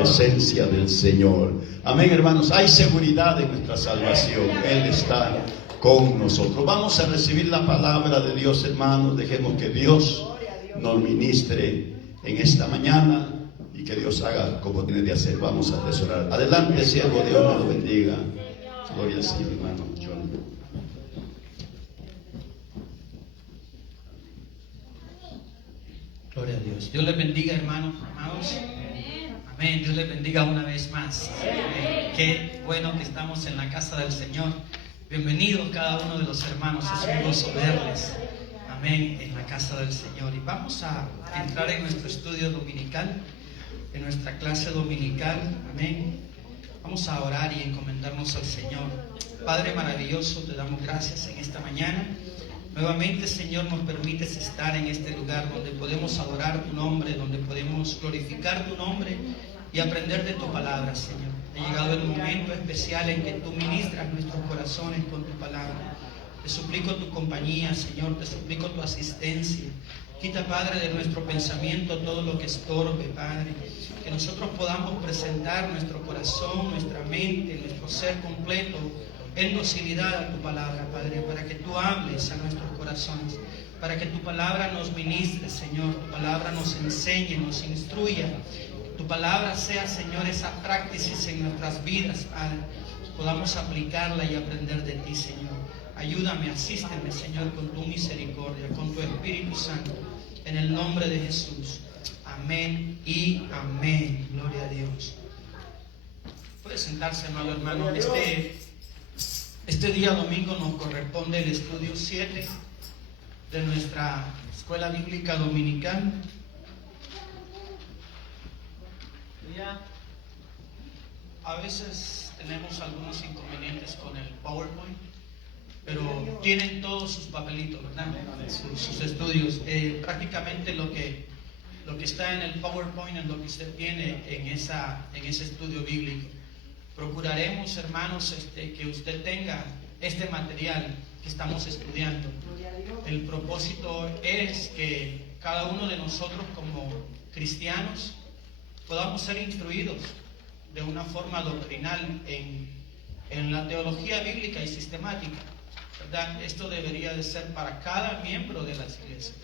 presencia del Señor. Amén, hermanos. Hay seguridad en nuestra salvación. Él está con nosotros. Vamos a recibir la palabra de Dios, hermanos. Dejemos que Dios nos ministre en esta mañana y que Dios haga como tiene de hacer. Vamos a atesorar. Adelante, siervo. Dios me lo bendiga. Gloria al Señor, hermano John. Gloria a Dios. Dios les bendiga, hermanos, amados. Amén. Dios les bendiga una vez más. Amén. Qué bueno que estamos en la casa del Señor. Bienvenidos cada uno de los hermanos. Es un gozo verles. Amén. En la casa del Señor. Y vamos a entrar en nuestro estudio dominical, en nuestra clase dominical. Amén. Vamos a orar y encomendarnos al Señor. Padre maravilloso, te damos gracias en esta mañana. Nuevamente, Señor, nos permites estar en este lugar donde podemos adorar tu nombre, donde podemos glorificar tu nombre y aprender de tu palabra, Señor. Ha llegado el momento especial en que tú ministras nuestros corazones con tu palabra. Te suplico tu compañía, Señor, te suplico tu asistencia. Quita, Padre, de nuestro pensamiento todo lo que estorbe, Padre. Que nosotros podamos presentar nuestro corazón, nuestra mente, nuestro ser completo en docilidad a tu palabra, Padre, para que tú hables a nuestros corazones, para que tu palabra nos ministre, Señor, tu palabra nos enseñe, nos instruya, que tu palabra sea, Señor, esa praxis en nuestras vidas, Padre, podamos aplicarla y aprender de ti, Señor. Ayúdame, asísteme, Señor, con tu misericordia, con tu Espíritu Santo, en el nombre de Jesús. Amén y amén. Gloria a Dios. Puede sentarse, amado hermano. Este día domingo nos corresponde el estudio 7 de nuestra escuela bíblica dominical. A veces tenemos algunos inconvenientes con el PowerPoint, pero tienen todos sus papelitos, ¿verdad? Sus estudios. Prácticamente lo que está en el PowerPoint es lo que usted tiene en ese estudio bíblico. Procuraremos, hermanos, que usted tenga este material que estamos estudiando. El propósito es que cada uno de nosotros como cristianos podamos ser instruidos de una forma doctrinal en la teología bíblica y sistemática, ¿verdad? Esto debería de ser para cada miembro de las iglesias,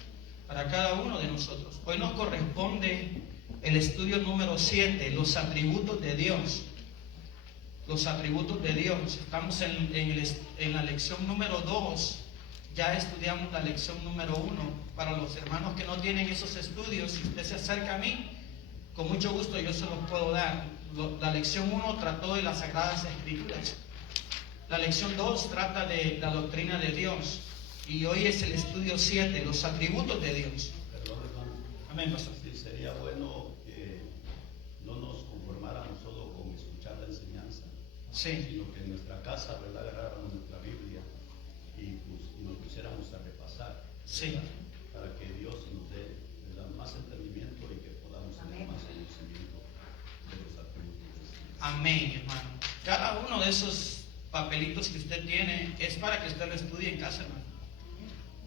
para cada uno de nosotros. Hoy nos corresponde el estudio número 7, los atributos de Dios. Los atributos de Dios. Estamos en la lección número 2. Ya estudiamos la lección número 1. Para los hermanos que no tienen esos estudios, si usted se acerca a mí, con mucho gusto yo se los puedo dar. La lección 1 trató de las Sagradas Escrituras. La lección 2 trata de la doctrina de Dios. Y hoy es el estudio 7, los atributos de Dios. Perdón, hermano. Amén, pastor. Sí, sería bueno que no nos conformáramos solo con escuchar la enseñanza, Sí. sino que en nuestra casa, ¿verdad?, agarráramos nuestra Biblia y nos pusiéramos a repasar, Sí. ¿verdad?, para que Dios nos dé, ¿verdad?, más entendimiento y que podamos tener más conocimiento de los atributos del Señor. Amén, hermano. Cada uno de esos papelitos que usted tiene es para que usted lo estudie en casa, hermano.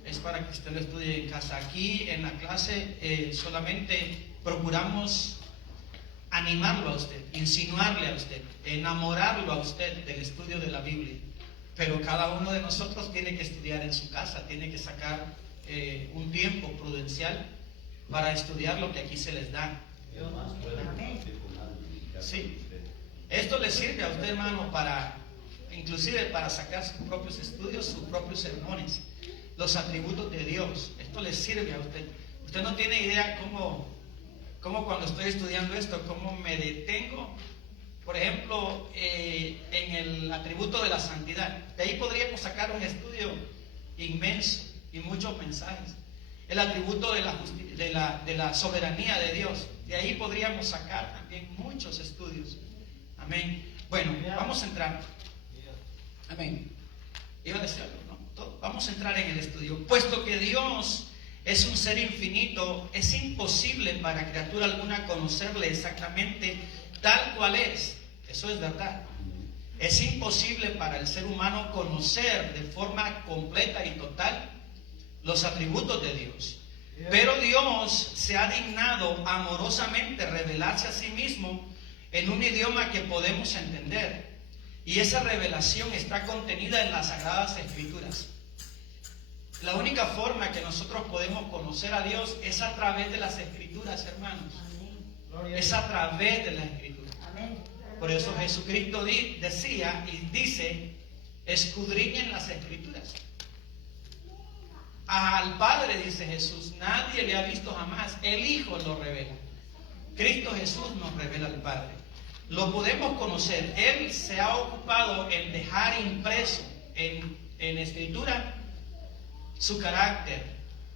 Es para que usted lo estudie en casa. Aquí en la clase solamente procuramos animarlo a usted, insinuarle a usted, enamorarlo a usted del estudio de la Biblia. Pero cada uno de nosotros tiene que estudiar en su casa, tiene que sacar un tiempo prudencial para estudiar lo que aquí se les da. Sí. Esto le sirve a usted, hermano, inclusive para sacar sus propios estudios, sus propios sermones, los atributos de Dios. Esto le sirve a usted. Usted no tiene idea cómo cuando estoy estudiando esto, cómo me detengo, por ejemplo, en el atributo de la santidad. De ahí podríamos sacar un estudio inmenso y muchos mensajes. El atributo de la soberanía de Dios. De ahí podríamos sacar también muchos estudios. Amén. Bueno, vamos a entrar. Amén. Iba a decir algo, ¿no? Vamos a entrar en el estudio. Puesto que Dios es un ser infinito, es imposible para criatura alguna conocerle exactamente tal cual es. Eso es verdad. Es imposible para el ser humano conocer de forma completa y total los atributos de Dios. Pero Dios se ha dignado amorosamente revelarse a sí mismo en un idioma que podemos entender. Y esa revelación está contenida en las Sagradas Escrituras. La única forma que nosotros podemos conocer a Dios es a través de las Escrituras, hermanos. Es a través de las Escrituras. Por eso Jesucristo decía y dice, escudriñen las Escrituras. Al Padre, dice Jesús, nadie le ha visto jamás, el Hijo lo revela. Cristo Jesús nos revela al Padre. Lo podemos conocer. Él se ha ocupado en dejar impreso en Escritura su carácter,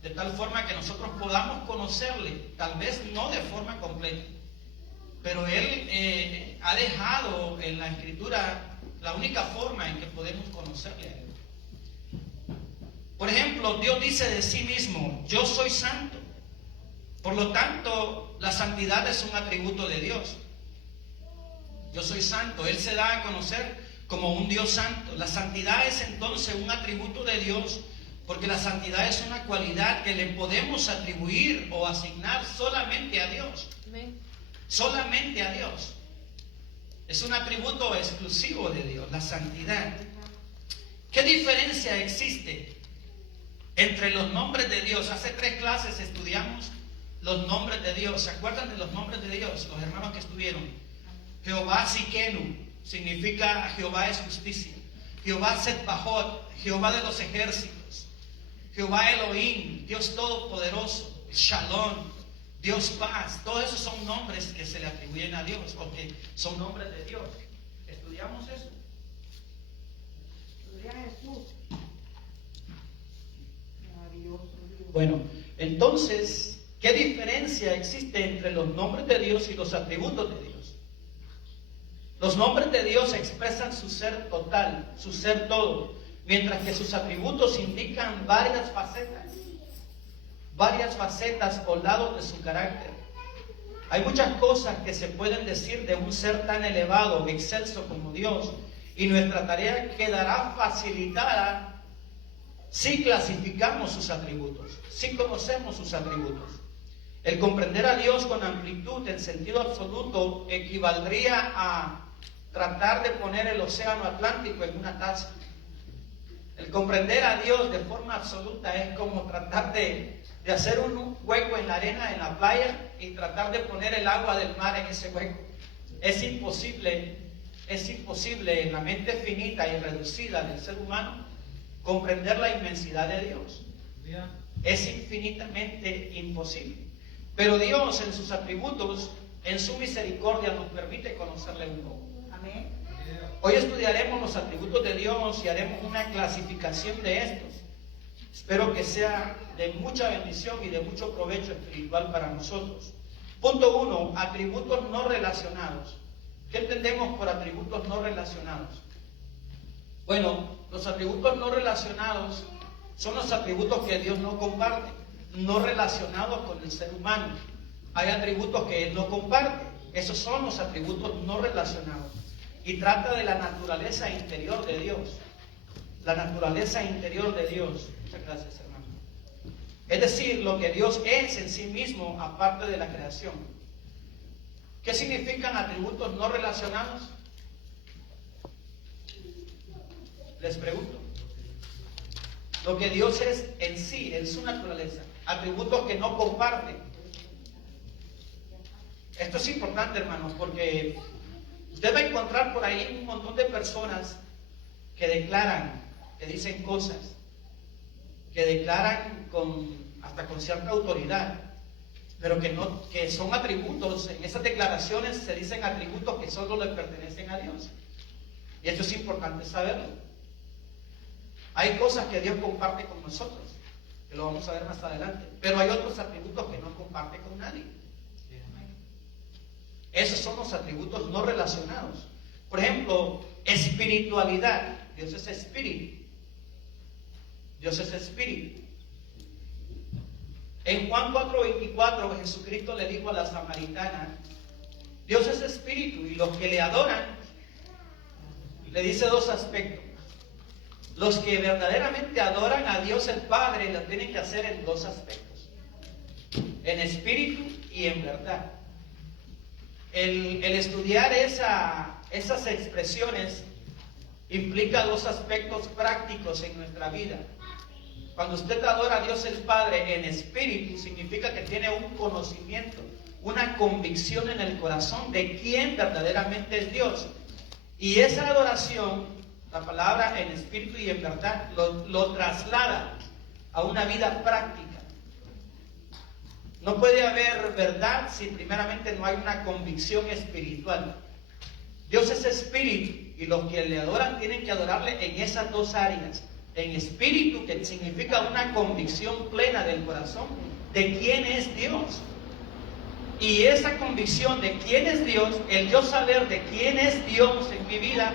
de tal forma que nosotros podamos conocerle, tal vez no de forma completa, pero Él ha dejado en la Escritura la única forma en que podemos conocerle a Él. Por ejemplo, Dios dice de sí mismo, yo soy santo. Por lo tanto, la santidad es un atributo de Dios. Yo soy santo. Él se da a conocer como un Dios santo. La santidad es entonces un atributo de Dios, porque la santidad es una cualidad que le podemos atribuir o asignar solamente a Dios. Amén. Solamente a Dios. Es un atributo exclusivo de Dios, la santidad. ¿Qué diferencia existe entre los nombres de Dios? Hace 3 clases estudiamos los nombres de Dios. ¿Se acuerdan de los nombres de Dios? Los hermanos que estuvieron. Jehová Sikenu significa Jehová es justicia. Jehová Setbajot, Jehová de los ejércitos. Jehová Elohim, Dios todopoderoso. Shalom, Dios paz. Todos esos son nombres que se le atribuyen a Dios, o que son nombres de Dios. ¿Estudiamos eso? Bueno, entonces, ¿qué diferencia existe entre los nombres de Dios y los atributos de Dios? Los nombres de Dios expresan su ser total, su ser todo, mientras que sus atributos indican varias facetas o lados de su carácter. Hay muchas cosas que se pueden decir de un ser tan elevado, excelso como Dios, y nuestra tarea quedará facilitada si clasificamos sus atributos, si conocemos sus atributos. El comprender a Dios con amplitud en sentido absoluto equivaldría a tratar de poner el océano Atlántico en una taza. El comprender a Dios de forma absoluta es como tratar de hacer un hueco en la arena, en la playa, y tratar de poner el agua del mar en ese hueco. Es imposible en la mente finita y reducida del ser humano comprender la inmensidad de Dios. Es infinitamente imposible. Pero Dios, en sus atributos, en su misericordia, nos permite conocerle un poco. Amén. Hoy estudiaremos los atributos de Dios y haremos una clasificación de estos. Espero que sea de mucha bendición y de mucho provecho espiritual para nosotros. Punto 1, atributos no relacionados. ¿Qué entendemos por atributos no relacionados? Bueno, los atributos no relacionados son los atributos que Dios no comparte, no relacionados con el ser humano. Hay atributos que Él no comparte. Esos son los atributos no relacionados. Y trata de la naturaleza interior de Dios. La naturaleza interior de Dios. Muchas gracias, hermano. Es decir, lo que Dios es en sí mismo, aparte de la creación. ¿Qué significan atributos no relacionados? Les pregunto. Lo que Dios es en sí, en su naturaleza. Atributos que no comparte. Esto es importante, hermanos, porque usted va a encontrar por ahí un montón de personas que declaran, que dicen cosas, que declaran hasta con cierta autoridad, pero que son atributos. En esas declaraciones se dicen atributos que solo le pertenecen a Dios. Y esto es importante saberlo. Hay cosas que Dios comparte con nosotros, que lo vamos a ver más adelante, pero hay otros atributos que no comparte con nadie. Esos son los atributos no relacionados. Por ejemplo, espiritualidad. Dios es espíritu. Dios es espíritu. En Juan 4:24, Jesucristo le dijo a la samaritana, Dios es espíritu, y los que le adoran, le dice 2 aspectos. Los que verdaderamente adoran a Dios el Padre lo tienen que hacer en 2 aspectos: en espíritu y en verdad. el estudiar esas expresiones implica dos aspectos prácticos en nuestra vida. Cuando usted adora a Dios el Padre en espíritu, significa que tiene un conocimiento, una convicción en el corazón de quién verdaderamente es Dios. Y esa adoración, la palabra en espíritu y en verdad, lo traslada a una vida práctica. No puede haber verdad si primeramente no hay una convicción espiritual. Dios es espíritu y los que le adoran tienen que adorarle en esas dos áreas. En espíritu, que significa una convicción plena del corazón de quién es Dios. Y esa convicción de quién es Dios, el yo saber de quién es Dios en mi vida,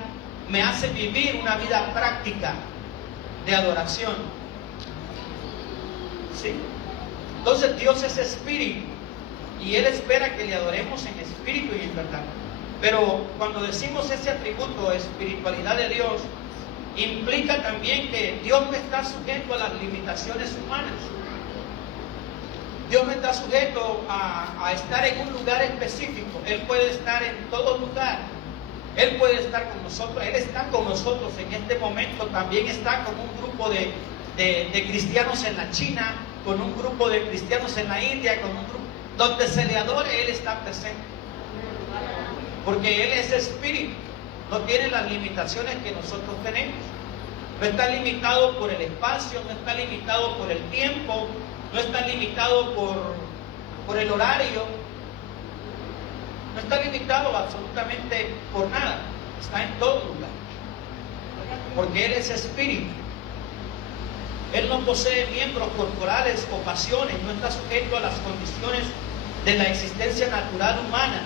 me hace vivir una vida práctica de adoración. ¿Sí? Entonces Dios es espíritu y Él espera que le adoremos en espíritu y en verdad. Pero cuando decimos ese atributo, espiritualidad de Dios, implica también que Dios no está sujeto a las limitaciones humanas. Dios no está sujeto a estar en un lugar específico. Él puede estar en todo lugar. Él puede estar con nosotros. Él está con nosotros en este momento. También está con un grupo de cristianos en la China, con un grupo de cristianos en la India, con un grupo donde se le adore, Él está presente. Porque Él es espíritu. No tiene las limitaciones que nosotros tenemos. No está limitado por el espacio, no está limitado por el tiempo, no está limitado por el horario, no está limitado absolutamente por nada. Está en todo lugar. Porque Él es espíritu. Él no posee miembros corporales o pasiones, no está sujeto a las condiciones de la existencia natural humana.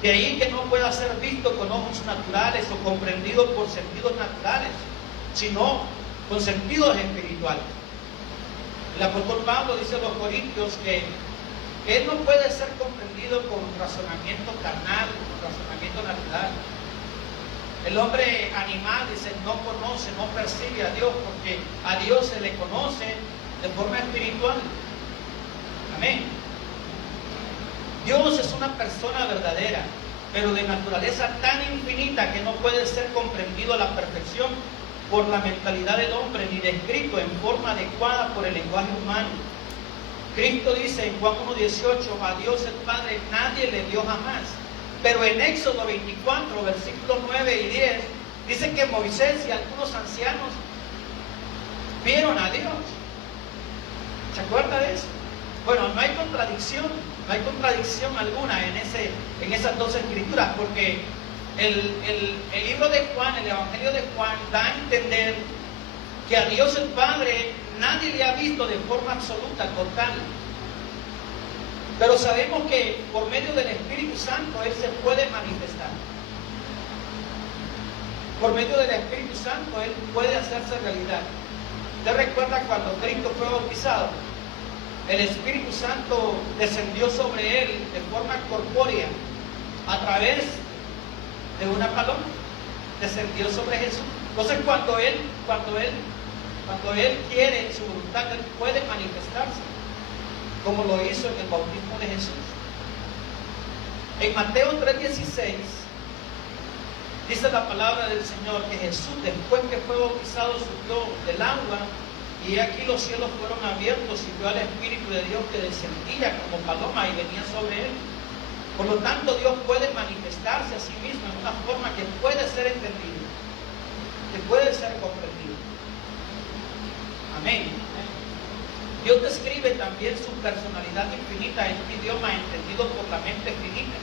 De ahí que no pueda ser visto con ojos naturales o comprendido por sentidos naturales, sino con sentidos espirituales. El apóstol Pablo dice a los Corintios que Él no puede ser comprendido con razonamiento carnal, con razonamiento natural. El hombre animal dice no conoce, no percibe a Dios, porque a Dios se le conoce de forma espiritual. Amén. Dios es una persona verdadera, pero de naturaleza tan infinita que no puede ser comprendido a la perfección por la mentalidad del hombre, ni descrito en forma adecuada por el lenguaje humano. Cristo dice en Juan 1:18, a Dios el Padre nadie le dio jamás. Pero en Éxodo 24, versículos 9 y 10, dice que Moisés y algunos ancianos vieron a Dios. ¿Se acuerda de eso? Bueno, no hay contradicción alguna en esas dos escrituras, porque el libro de Juan, el Evangelio de Juan, da a entender que a Dios el Padre nadie le ha visto de forma absoluta, total. Pero sabemos que por medio del Espíritu Santo Él se puede manifestar. Por medio del Espíritu Santo Él puede hacerse realidad. ¿Usted recuerda cuando Cristo fue bautizado? El Espíritu Santo descendió sobre Él de forma corpórea a través de una paloma. Descendió sobre Jesús. Entonces cuando Él quiere, en su voluntad, Él puede manifestarse, como lo hizo en el bautismo de Jesús. En Mateo 3:16 dice la palabra del Señor que Jesús, después que fue bautizado, subió del agua, y aquí los cielos fueron abiertos y vio al Espíritu de Dios que descendía como paloma y venía sobre él. Por lo tanto, Dios puede manifestarse a sí mismo en una forma que puede ser entendida, que puede ser comprendida. Amén. Dios describe también su personalidad infinita en un idioma entendido por la mente finita.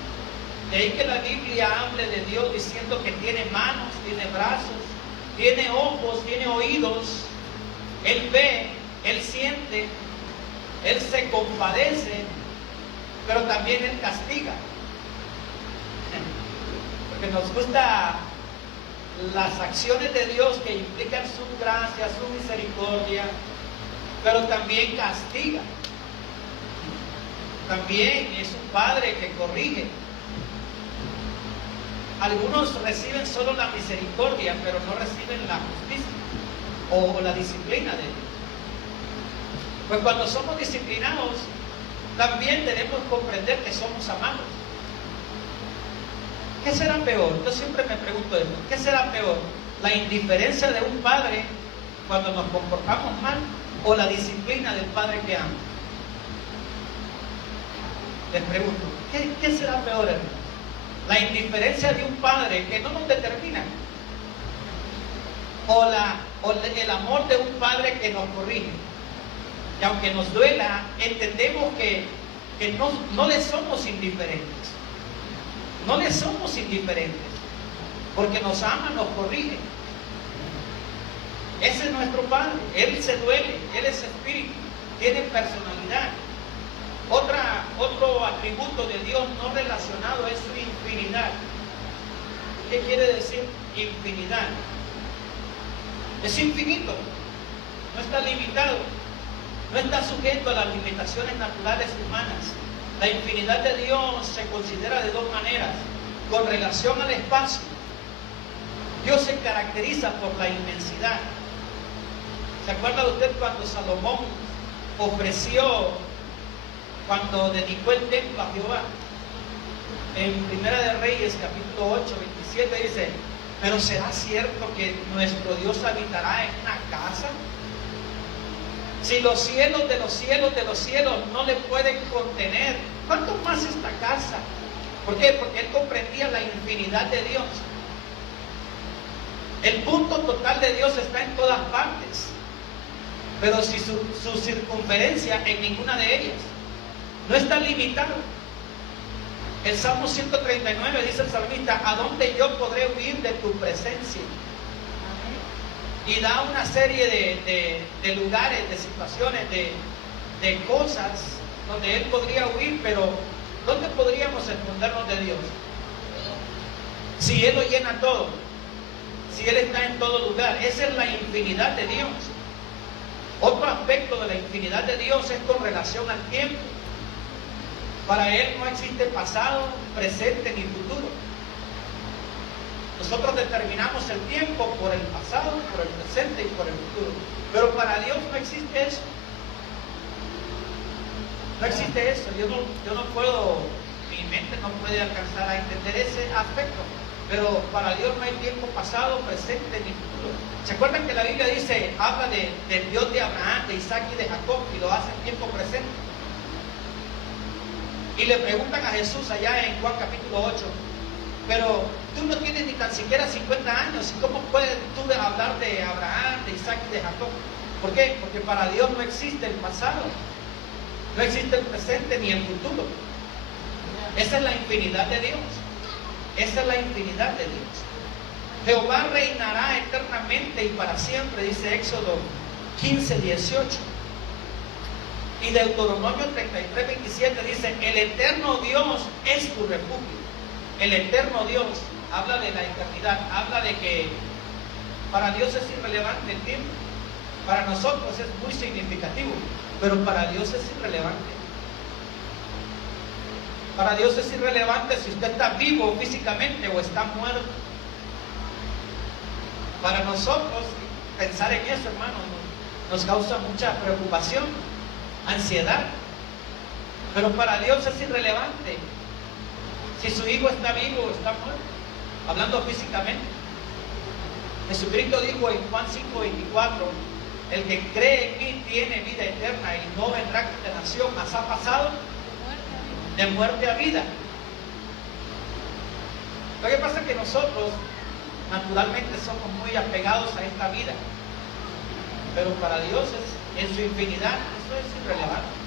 De ahí que la Biblia hable de Dios diciendo que tiene manos, tiene brazos, tiene ojos, tiene oídos. Él ve, Él siente, Él se compadece, pero también Él castiga. Porque nos gustan las acciones de Dios que implican su gracia, su misericordia, pero también castiga. También es un Padre que corrige. Algunos reciben solo la misericordia, pero no reciben la justicia o la disciplina de Dios. Pues cuando somos disciplinados, también debemos comprender que somos amados. ¿Qué será peor? Yo siempre me pregunto esto. ¿Qué será peor? ¿La indiferencia de un padre cuando nos comportamos mal o la disciplina del padre que ama? Les pregunto, ¿qué será peor, hermano? ¿La indiferencia de un padre que no nos determina? ¿O el amor de un padre que nos corrige? Y aunque nos duela, entendemos que no le somos indiferentes. No le somos indiferentes. Porque nos ama, nos corrige. Ese es nuestro Padre. Él se duele, Él es espíritu, tiene personalidad. Otro atributo de Dios no relacionado es su infinidad. ¿Qué quiere decir infinidad? Es infinito, no está limitado, no está sujeto a las limitaciones naturales humanas. La infinidad de Dios se considera de dos maneras. Con relación al espacio, Dios se caracteriza por la inmensidad. ¿Se acuerda usted cuando Salomón cuando dedicó el templo a Jehová? En Primera de Reyes, capítulo 8, 27 dice: pero ¿será cierto que nuestro Dios habitará en una casa? Si los cielos de los cielos de los cielos no le pueden contener, ¿cuánto más esta casa? ¿Por qué? Porque él comprendía la infinidad de Dios. El punto total de Dios está en todas partes, pero si su circunferencia en ninguna de ellas no está limitado. El Salmo 139 dice el salmista: ¿a dónde yo podré huir de tu presencia? Y da una serie de lugares, de situaciones, de cosas donde él podría huir, pero ¿dónde podríamos escondernos de Dios? Si Él lo llena todo, si Él está en todo lugar. Esa es la infinidad de Dios. Otro aspecto de la infinidad de Dios es con relación al tiempo. Para Él no existe pasado, presente ni futuro. Nosotros determinamos el tiempo por el pasado, por el presente y por el futuro. Pero para Dios no existe eso. No existe eso. Yo no puedo, mi mente no puede alcanzar a entender ese aspecto. Pero para Dios no hay tiempo pasado, presente ni futuro. ¿Se acuerdan que la Biblia dice, habla del Dios de Abraham, de Isaac y de Jacob, y lo hace en tiempo presente? Y le preguntan a Jesús allá en Juan capítulo 8, pero tú no tienes ni tan siquiera 50 años, ¿y cómo puedes tú hablar de Abraham, de Isaac y de Jacob? ¿Por qué? Porque para Dios no existe el pasado, no existe el presente ni el futuro. Esa es la infinidad de Dios. Esa es la infinidad de Dios. Jehová reinará eternamente y para siempre, dice Éxodo 15, 18. Y Deuteronomio 33, 27 dice: el eterno Dios es tu refugio. El eterno Dios habla de la eternidad, habla de que para Dios es irrelevante el tiempo. Para nosotros es muy significativo, pero para Dios es irrelevante. Para Dios es irrelevante si usted está vivo físicamente o está muerto. Para nosotros, pensar en eso, hermano, nos causa mucha preocupación, ansiedad. Pero para Dios es irrelevante si su hijo está vivo o está muerto, hablando físicamente. Jesucristo dijo en Juan 5:24: el que cree en mí tiene vida eterna y no vendrá condenación, mas ha pasado de muerte a vida. Lo que pasa es que nosotros naturalmente somos muy apegados a esta vida, pero para Dios en su infinidad eso es irrelevante.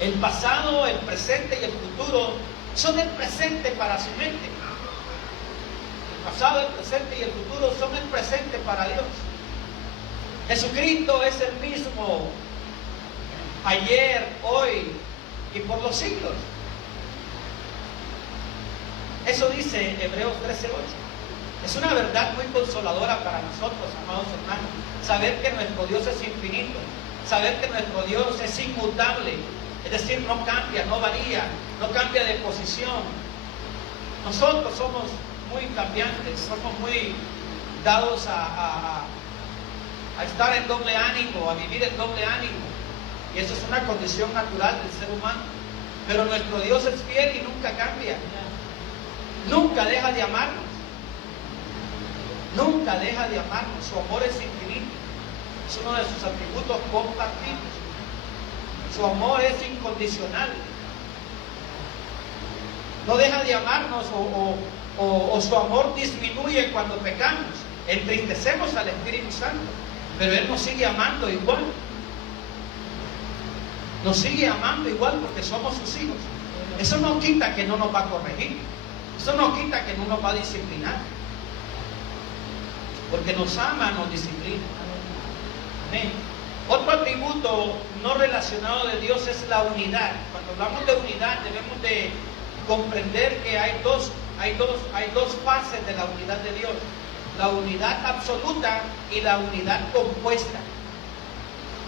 El pasado, el presente y el futuro son el presente para su mente. El pasado, el presente y el futuro son el presente para Dios. Jesucristo es el mismo ayer, hoy y por los siglos. Eso dice Hebreos 13:8. Es una verdad muy consoladora para nosotros, amados hermanos, saber que nuestro Dios es infinito, saber que nuestro Dios es inmutable, es decir, no cambia, no varía, no cambia de posición. Nosotros somos muy cambiantes, somos muy dados a estar en doble ánimo, a vivir en doble ánimo, y eso es una condición natural del ser humano. Pero nuestro Dios es fiel y nunca cambia. Nunca deja de amarnos. Nunca deja de amarnos. Su amor es infinito. Es uno de sus atributos compartidos. Su amor es incondicional. No deja de amarnos o su amor disminuye cuando pecamos. Entristecemos al Espíritu Santo, pero Él nos sigue amando igual. Nos sigue amando igual porque somos sus hijos. Eso no quita que no nos va a corregir. Eso no quita que no nos va a disciplinar. Porque nos ama, nos disciplina. Amén. Otro atributo no relacionado de Dios es la unidad. Cuando hablamos de unidad debemos de comprender que hay dos fases de la unidad de Dios. La unidad absoluta y la unidad compuesta.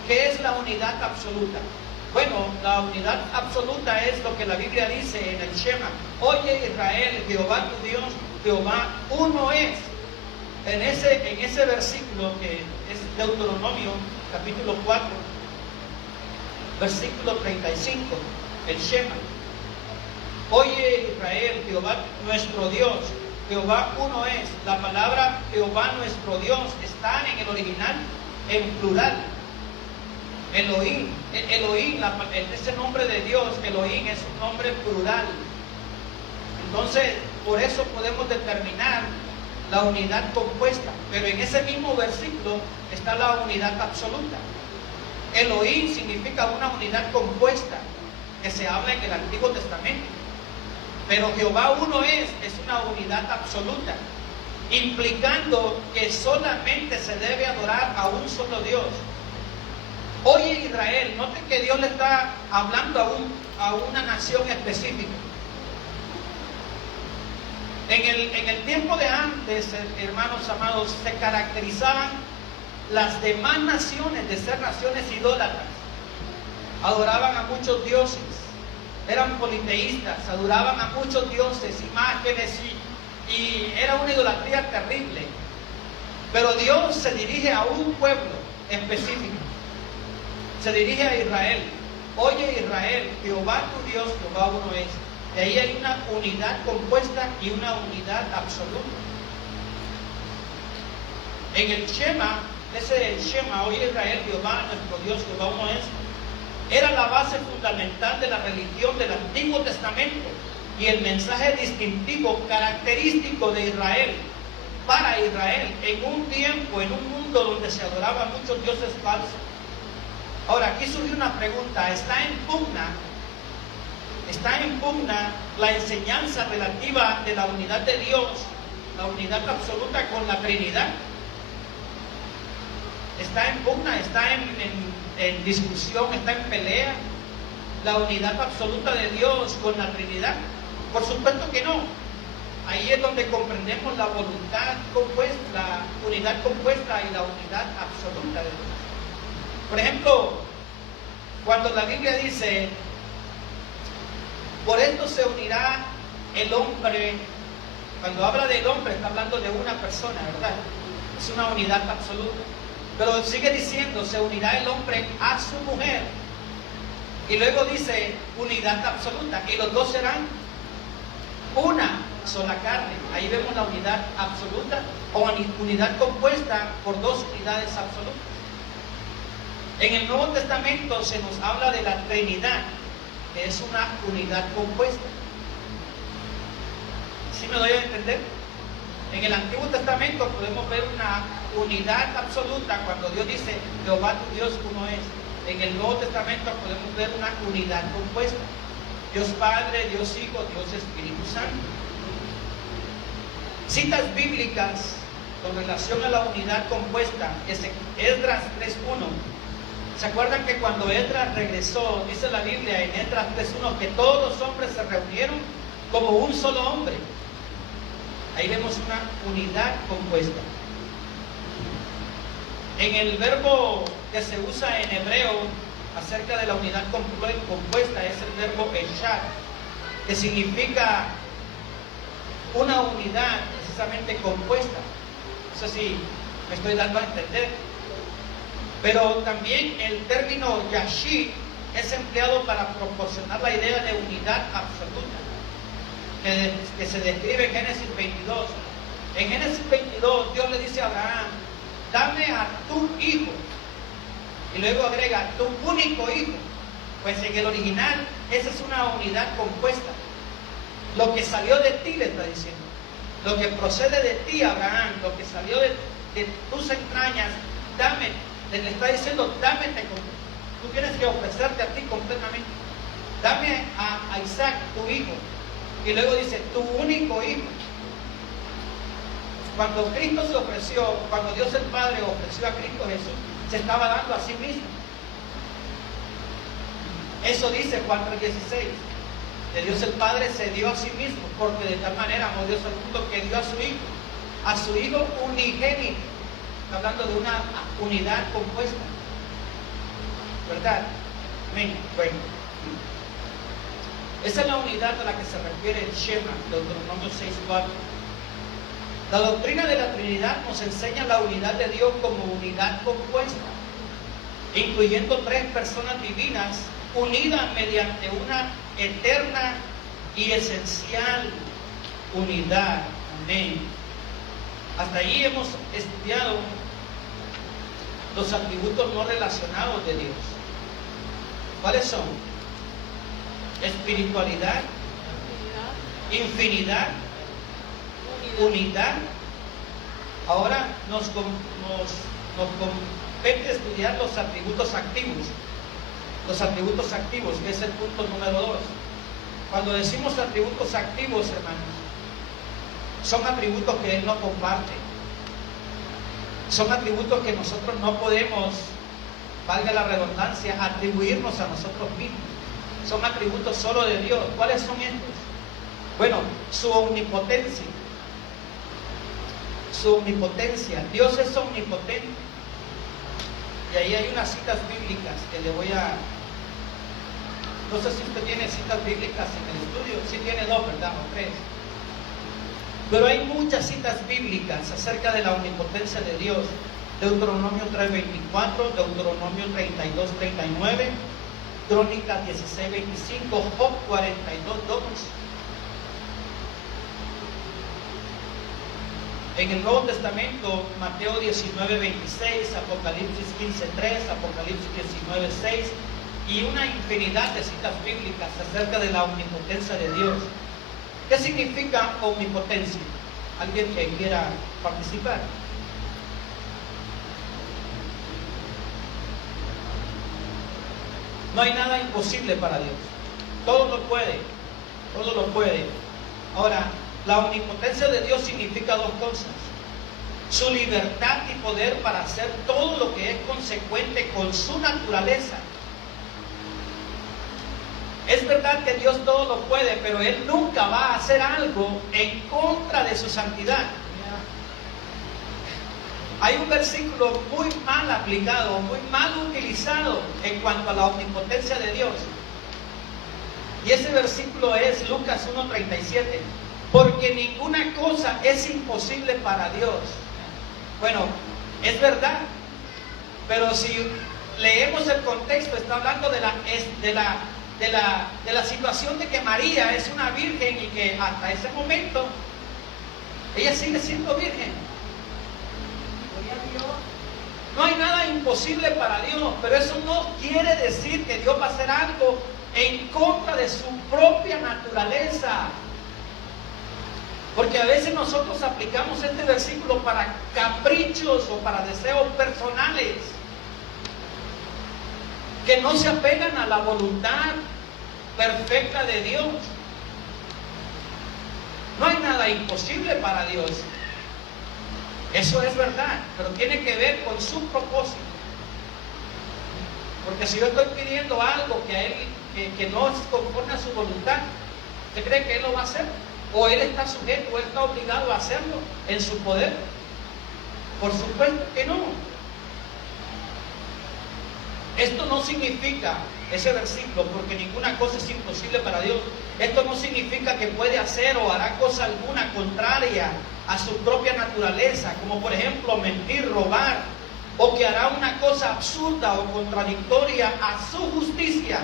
¿Qué es la unidad absoluta? Bueno, la unidad absoluta es lo que la Biblia dice en el Shema. Oye Israel, Jehová tu Dios, Jehová uno es. En ese versículo que es Deuteronomio capítulo 4, versículo 35, el Shema. Oye Israel, Jehová nuestro Dios, Jehová uno es. La palabra Jehová nuestro Dios está en el original en plural. Elohim, ese nombre de Dios, Elohim, es un nombre plural. Entonces, por eso podemos determinar la unidad compuesta. Pero en ese mismo versículo está la unidad absoluta. Elohim significa una unidad compuesta que se habla en el Antiguo Testamento. Pero Jehová uno es una unidad absoluta, implicando que solamente se debe adorar a un solo Dios. Oye Israel, note que Dios le está hablando a una nación específica. En el tiempo de antes, hermanos amados, se caracterizaban las demás naciones de ser naciones idólatras. Adoraban a muchos dioses, eran politeístas, adoraban a muchos dioses, imágenes y era una idolatría terrible. Pero Dios se dirige a un pueblo específico. Se dirige a Israel. Oye Israel, Jehová tu Dios, Jehová uno es. De ahí hay una unidad compuesta y una unidad absoluta. En el Shema, oye Israel, Jehová nuestro Dios, Jehová uno es, era la base fundamental de la religión del Antiguo Testamento y el mensaje distintivo, característico de Israel, para Israel, en un tiempo, en un mundo donde se adoraban muchos dioses falsos. Ahora, aquí surge una pregunta. ¿Está en pugna la enseñanza relativa de la unidad de Dios, la unidad absoluta con la Trinidad? ¿Está en pugna? ¿Está en discusión? ¿Está en pelea la unidad absoluta de Dios con la Trinidad? Por supuesto que no. Ahí es donde comprendemos la voluntad compuesta, la unidad compuesta y la unidad absoluta de Dios. Por ejemplo, cuando la Biblia dice, por esto se unirá el hombre, cuando habla del hombre está hablando de una persona, ¿verdad? Es una unidad absoluta. Pero sigue diciendo, se unirá el hombre a su mujer. Y luego dice, unidad absoluta. Y los dos serán una sola carne. Ahí vemos la unidad absoluta o unidad compuesta por dos unidades absolutas. En el Nuevo Testamento se nos habla de la Trinidad, que es una unidad compuesta. ¿Sí me doy a entender? En el Antiguo Testamento podemos ver una unidad absoluta cuando Dios dice, Jehová tu Dios uno es. En el Nuevo Testamento podemos ver una unidad compuesta. Dios Padre, Dios Hijo, Dios Espíritu Santo. Citas bíblicas con relación a la unidad compuesta, Esdras 3.1. ¿Se acuerdan que cuando Esdras regresó, dice la Biblia en Esdras 3.1, que todos los hombres se reunieron como un solo hombre? Ahí vemos una unidad compuesta. En el verbo que se usa en hebreo acerca de la unidad compuesta es el verbo eshad, que significa una unidad precisamente compuesta. No sé si me estoy dando a entender. Pero también el término yashid es empleado para proporcionar la idea de unidad absoluta que se describe en Génesis 22. En Génesis 22 Dios le dice a Abraham: dame a tu hijo, y luego agrega tu único hijo. Pues en el original esa es una unidad compuesta. Lo que salió de ti, le está diciendo, lo que procede de ti, Abraham, lo que salió de tus entrañas, dame, le está diciendo, dámete, tú tienes que ofrecerte a ti completamente. Dame a Isaac, tu hijo. Y luego dice, tu único hijo. Cuando Cristo se ofreció, cuando Dios el Padre ofreció a Cristo Jesús, se estaba dando a sí mismo. Eso dice Juan 3:16. De Dios el Padre se dio a sí mismo, porque de tal manera amó Dios al mundo que dio a su hijo unigénito. Está hablando de una unidad compuesta, ¿verdad? Amén. Bueno, esa es la unidad a la que se refiere el Shema, Deuteronomio 6:4. La doctrina de la Trinidad nos enseña la unidad de Dios como unidad compuesta, incluyendo tres personas divinas unidas mediante una eterna y esencial unidad. Amén. Hasta allí hemos estudiado los atributos no relacionados de Dios. ¿Cuáles son? Espiritualidad, infinidad, unidad. Ahora nos compete estudiar los atributos activos. Los atributos activos, que es el punto número 2. Cuando decimos atributos activos, hermanos, son atributos que Él no comparte. Son atributos que nosotros no podemos, valga la redundancia, atribuirnos a nosotros mismos. Son atributos solo de Dios. ¿Cuáles son estos? Bueno, su omnipotencia. Su omnipotencia. Dios es omnipotente. Y ahí hay unas citas bíblicas que le voy a... No sé si usted tiene citas bíblicas en el estudio. Sí tiene 2, ¿verdad? O 3. Pero hay muchas citas bíblicas acerca de la omnipotencia de Dios. Deuteronomio 3:24, Deuteronomio 32:39, Crónicas 16:25, Job 42:2. En el Nuevo Testamento, Mateo 19:26, Apocalipsis 15:3, Apocalipsis 19:6 y una infinidad de citas bíblicas acerca de la omnipotencia de Dios. ¿Qué significa omnipotencia? ¿Alguien que quiera participar? No hay nada imposible para Dios. Todo lo puede. Todo lo puede. Ahora, la omnipotencia de Dios significa 2 cosas. Su libertad y poder para hacer todo lo que es consecuente con su naturaleza. Es verdad que Dios todo lo puede, pero Él nunca va a hacer algo en contra de su santidad. Hay un versículo muy mal aplicado, muy mal utilizado en cuanto a la omnipotencia de Dios. Y ese versículo es Lucas 1:37. Porque ninguna cosa es imposible para Dios. Bueno, es verdad. Pero si leemos el contexto, está hablando de la situación de que María es una virgen y que hasta ese momento ella sigue siendo virgen. No hay nada imposible para Dios, pero eso no quiere decir que Dios va a hacer algo en contra de su propia naturaleza. Porque a veces nosotros aplicamos este versículo para caprichos o para deseos personales que no se apegan a la voluntad perfecta de Dios. No hay nada imposible para Dios. Eso es verdad, pero tiene que ver con su propósito. Porque si yo estoy pidiendo algo que a Él que no es conforme a su voluntad, ¿usted cree que Él lo va a hacer? ¿O Él está sujeto, o Él está obligado a hacerlo en su poder? Por supuesto que no. Esto no significa, ese versículo, porque ninguna cosa es imposible para Dios, esto no significa que puede hacer o hará cosa alguna contraria a su propia naturaleza, como por ejemplo mentir, robar, o que hará una cosa absurda o contradictoria a su justicia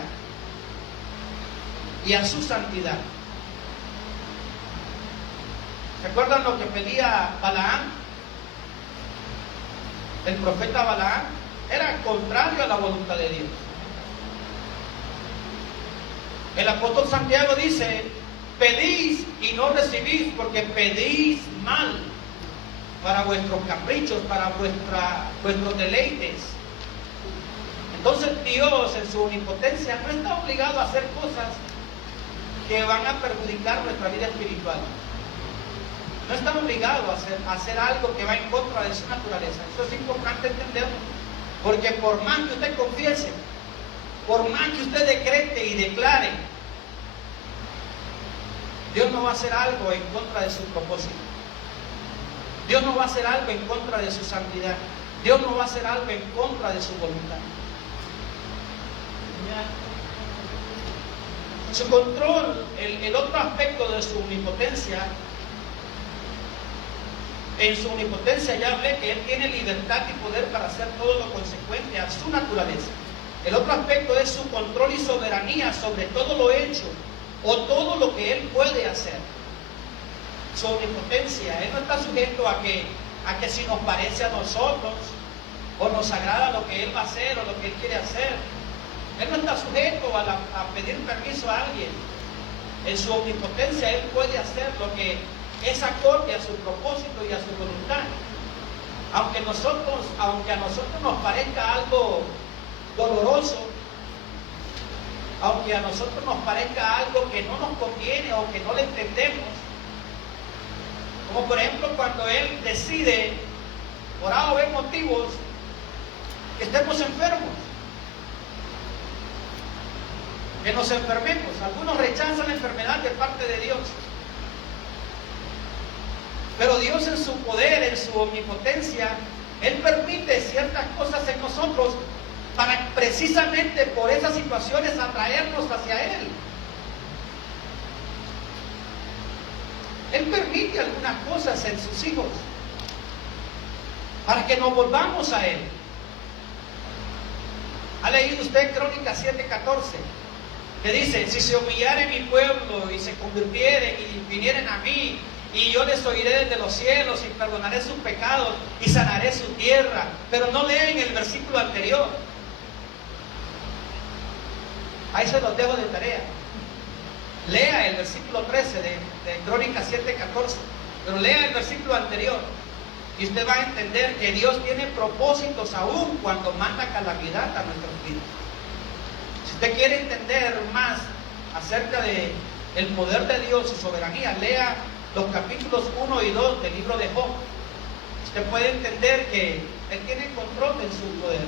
y a su santidad. ¿Recuerdan lo que pedía Balaam? El profeta Balaam era contrario a la voluntad de Dios. El apóstol Santiago dice: pedís y no recibís, porque pedís mal para vuestros caprichos, para vuestros deleites. Entonces Dios, en su omnipotencia, no está obligado a hacer cosas que van a perjudicar nuestra vida espiritual. No está obligado a hacer algo que va en contra de su naturaleza. Eso es importante entenderlo. Porque por más que usted confiese, por más que usted decrete y declare, Dios no va a hacer algo en contra de su propósito. Dios no va a hacer algo en contra de su santidad. Dios no va a hacer algo en contra de su voluntad. Su control, el otro aspecto de su omnipotencia, en su omnipotencia ya hablé que Él tiene libertad y poder para hacer todo lo consecuente a su naturaleza. El otro aspecto es su control y soberanía sobre todo lo hecho o todo lo que Él puede hacer. Su omnipotencia, Él no está sujeto a que si nos parece a nosotros o nos agrada lo que Él va a hacer o lo que Él quiere hacer. Él no está sujeto a pedir permiso a alguien. En su omnipotencia Él puede hacer lo que es acorde a su propósito y a su voluntad. Aunque a nosotros nos parezca algo doloroso, aunque a nosotros nos parezca algo que no nos conviene o que no le entendemos, como por ejemplo cuando Él decide, por A o B motivos, que estemos enfermos, que nos enfermemos. Algunos rechazan la enfermedad de parte de Dios. Pero Dios, en su poder, en su omnipotencia, Él permite ciertas cosas en nosotros para precisamente por esas situaciones atraernos hacia Él. Él permite algunas cosas en sus hijos para que nos volvamos a Él. ¿Ha leído usted Crónicas 7:14? Que dice: si se humillare mi pueblo y se convirtieren y vinieren a mí, y yo les oiré desde los cielos y perdonaré sus pecados y sanaré su tierra. Pero no leen el versículo anterior. Ahí se los dejo de tarea. Lea el versículo 13 de Crónicas 7:14. Pero lea el versículo anterior y usted va a entender que Dios tiene propósitos aún cuando manda calamidad a nuestras vidas. Si usted quiere entender más acerca del poder de Dios y soberanía, lea los capítulos 1 y 2 del libro de Job. Usted puede entender que Él tiene control de su poder.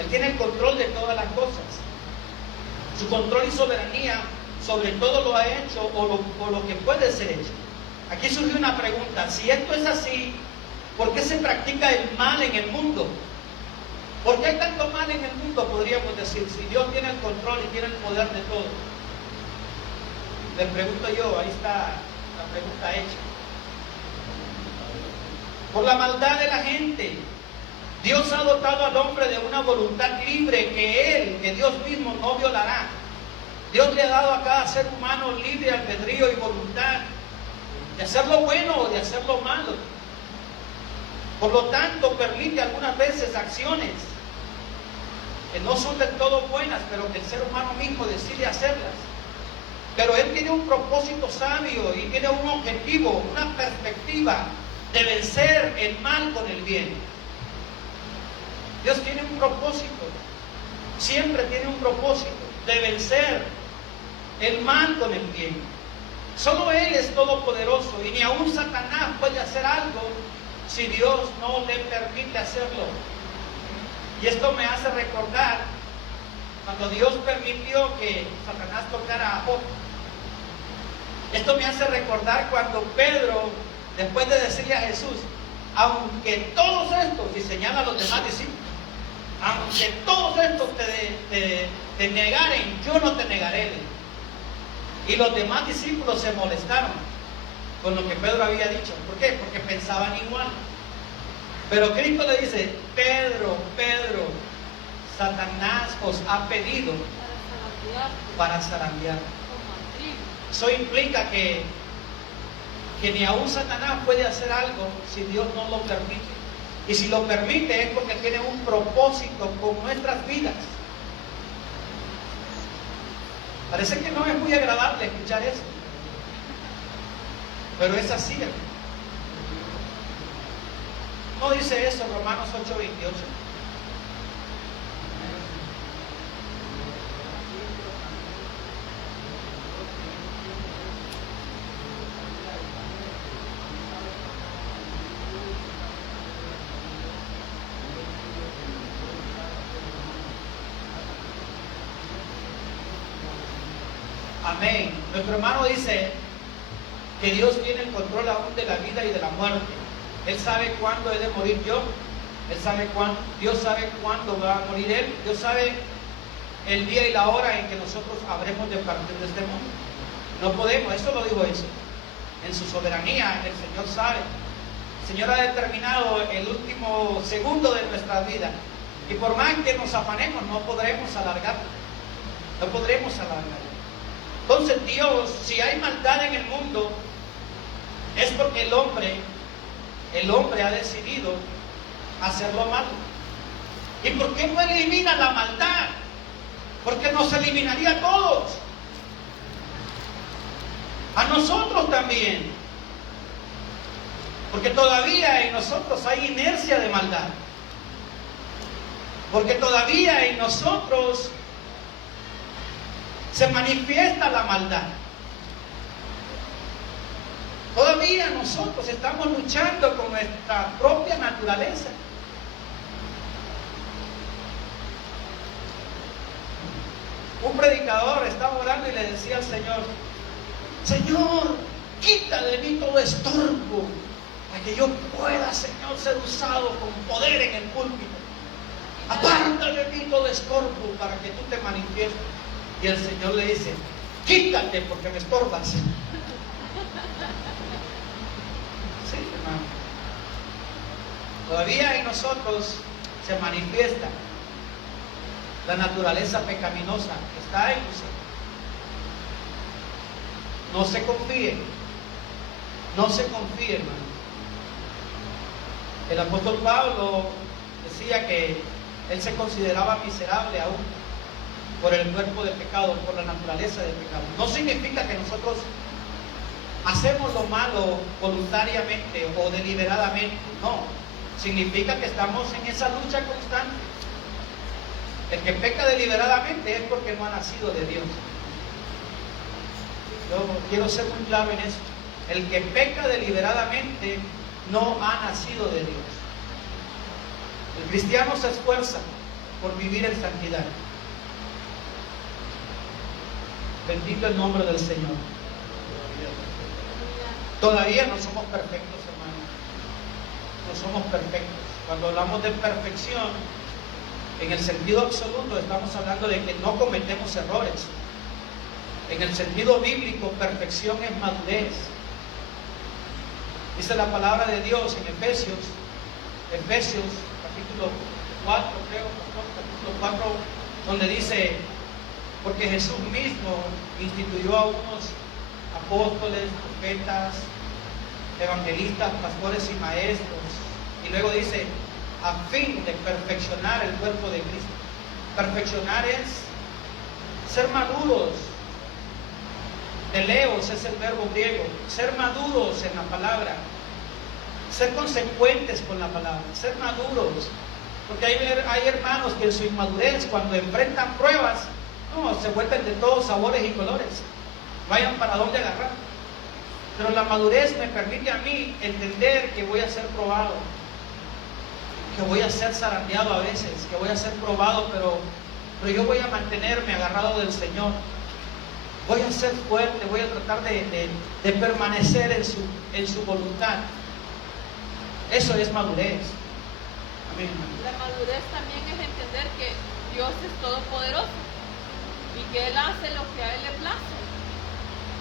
Él tiene el control de todas las cosas. Su control y soberanía sobre todo lo ha hecho o lo que puede ser hecho. Aquí surge una pregunta: si esto es así, ¿por qué se practica el mal en el mundo? ¿Por qué hay tanto mal en el mundo? Podríamos decir, si Dios tiene el control y tiene el poder de todo. Les pregunto yo, ahí está la pregunta hecha. Por la maldad de la gente, Dios ha dotado al hombre de una voluntad libre que Dios mismo no violará. Dios le ha dado a cada ser humano libre albedrío y voluntad de hacer lo bueno o de hacer lo malo. Por lo tanto, permite algunas veces acciones que no son del todo buenas, pero que el ser humano mismo decide hacerlas. Pero Él tiene un propósito sabio y tiene un objetivo, una perspectiva de vencer el mal con el bien. Dios tiene un propósito, siempre tiene un propósito de vencer el mal con el bien. Solo Él es todopoderoso y ni aún Satanás puede hacer algo si Dios no le permite hacerlo. Y esto me hace recordar cuando Dios permitió que Satanás tocara a Job. Esto me hace recordar cuando Pedro, después de decirle a Jesús: aunque todos estos, y señala a los demás discípulos, aunque todos estos te negaren, yo no te negaré. Y los demás discípulos se molestaron con lo que Pedro había dicho. ¿Por qué? Porque pensaban igual. Pero Cristo le dice, Pedro, Pedro, Satanás os ha pedido para zarandear. Eso implica que ni aún Satanás puede hacer algo si Dios no lo permite. Y si lo permite es porque tiene un propósito con nuestras vidas. Parece que no es muy agradable escuchar eso, pero es así, hermano. ¿No dice eso Romanos 8:28? Amén. Nuestro hermano dice que Dios tiene el control aún de la vida y de la muerte. Él sabe cuándo he de morir yo. Él sabe cuándo. Dios sabe cuándo va a morir Él. Dios sabe el día y la hora en que nosotros habremos de partir de este mundo. No podemos, eso lo dijo eso. En su soberanía, el Señor sabe. El Señor ha determinado el último segundo de nuestra vida. Y por más que nos afanemos, no podremos alargarlo. No podremos alargarlo. Entonces Dios, si hay maldad en el mundo, es porque el hombre ha decidido hacerlo malo. ¿Y por qué no elimina la maldad? Porque nos eliminaría a todos. A nosotros también. Porque todavía en nosotros hay inercia de maldad. Porque todavía en nosotros se manifiesta la maldad. Todavía nosotros estamos luchando con nuestra propia naturaleza. Un predicador estaba orando y le decía al Señor: Señor, quita de mí todo estorbo, para que yo pueda, Señor, ser usado con poder en el púlpito. Aparta de mí todo estorbo para que tú te manifiestes. Y el Señor le dice: quítate porque me estorbas. Sí, hermano. Todavía en nosotros se manifiesta la naturaleza pecaminosa que está en nosotros. No se confíe. No se confíe, hermano. El apóstol Pablo decía que él se consideraba miserable aún por el cuerpo de pecado, por la naturaleza de pecado. No significa que nosotros hacemos lo malo voluntariamente o deliberadamente. No, significa que estamos en esa lucha constante. El que peca deliberadamente es porque no ha nacido de Dios. Yo quiero ser muy claro en eso. El que peca deliberadamente no ha nacido de Dios. El cristiano se esfuerza por vivir en santidad. Bendito el nombre del Señor. Todavía no somos perfectos, hermanos. No somos perfectos. Cuando hablamos de perfección, en el sentido absoluto, estamos hablando de que no cometemos errores. En el sentido bíblico, perfección es madurez. Dice la palabra de Dios en Efesios capítulo 4, creo, capítulo 4, donde dice: porque Jesús mismo instituyó a unos apóstoles, profetas, evangelistas, pastores y maestros. Y luego dice: a fin de perfeccionar el cuerpo de Cristo. Perfeccionar es ser maduros. Teleos es el verbo griego. Ser maduros en la palabra. Ser consecuentes con la palabra. Ser maduros. Porque hay hermanos que en su inmadurez, cuando enfrentan pruebas, no, se vuelven de todos sabores y colores. No hayan para dónde agarrar. Pero la madurez me permite a mí entender que voy a ser probado, que voy a ser zarandeado a veces, que voy a ser probado, pero yo voy a mantenerme agarrado del Señor. Voy a ser fuerte, voy a tratar de permanecer en su voluntad. Eso es madurez. Amén. La madurez también es entender que Dios es todopoderoso y que Él hace lo que a Él le place.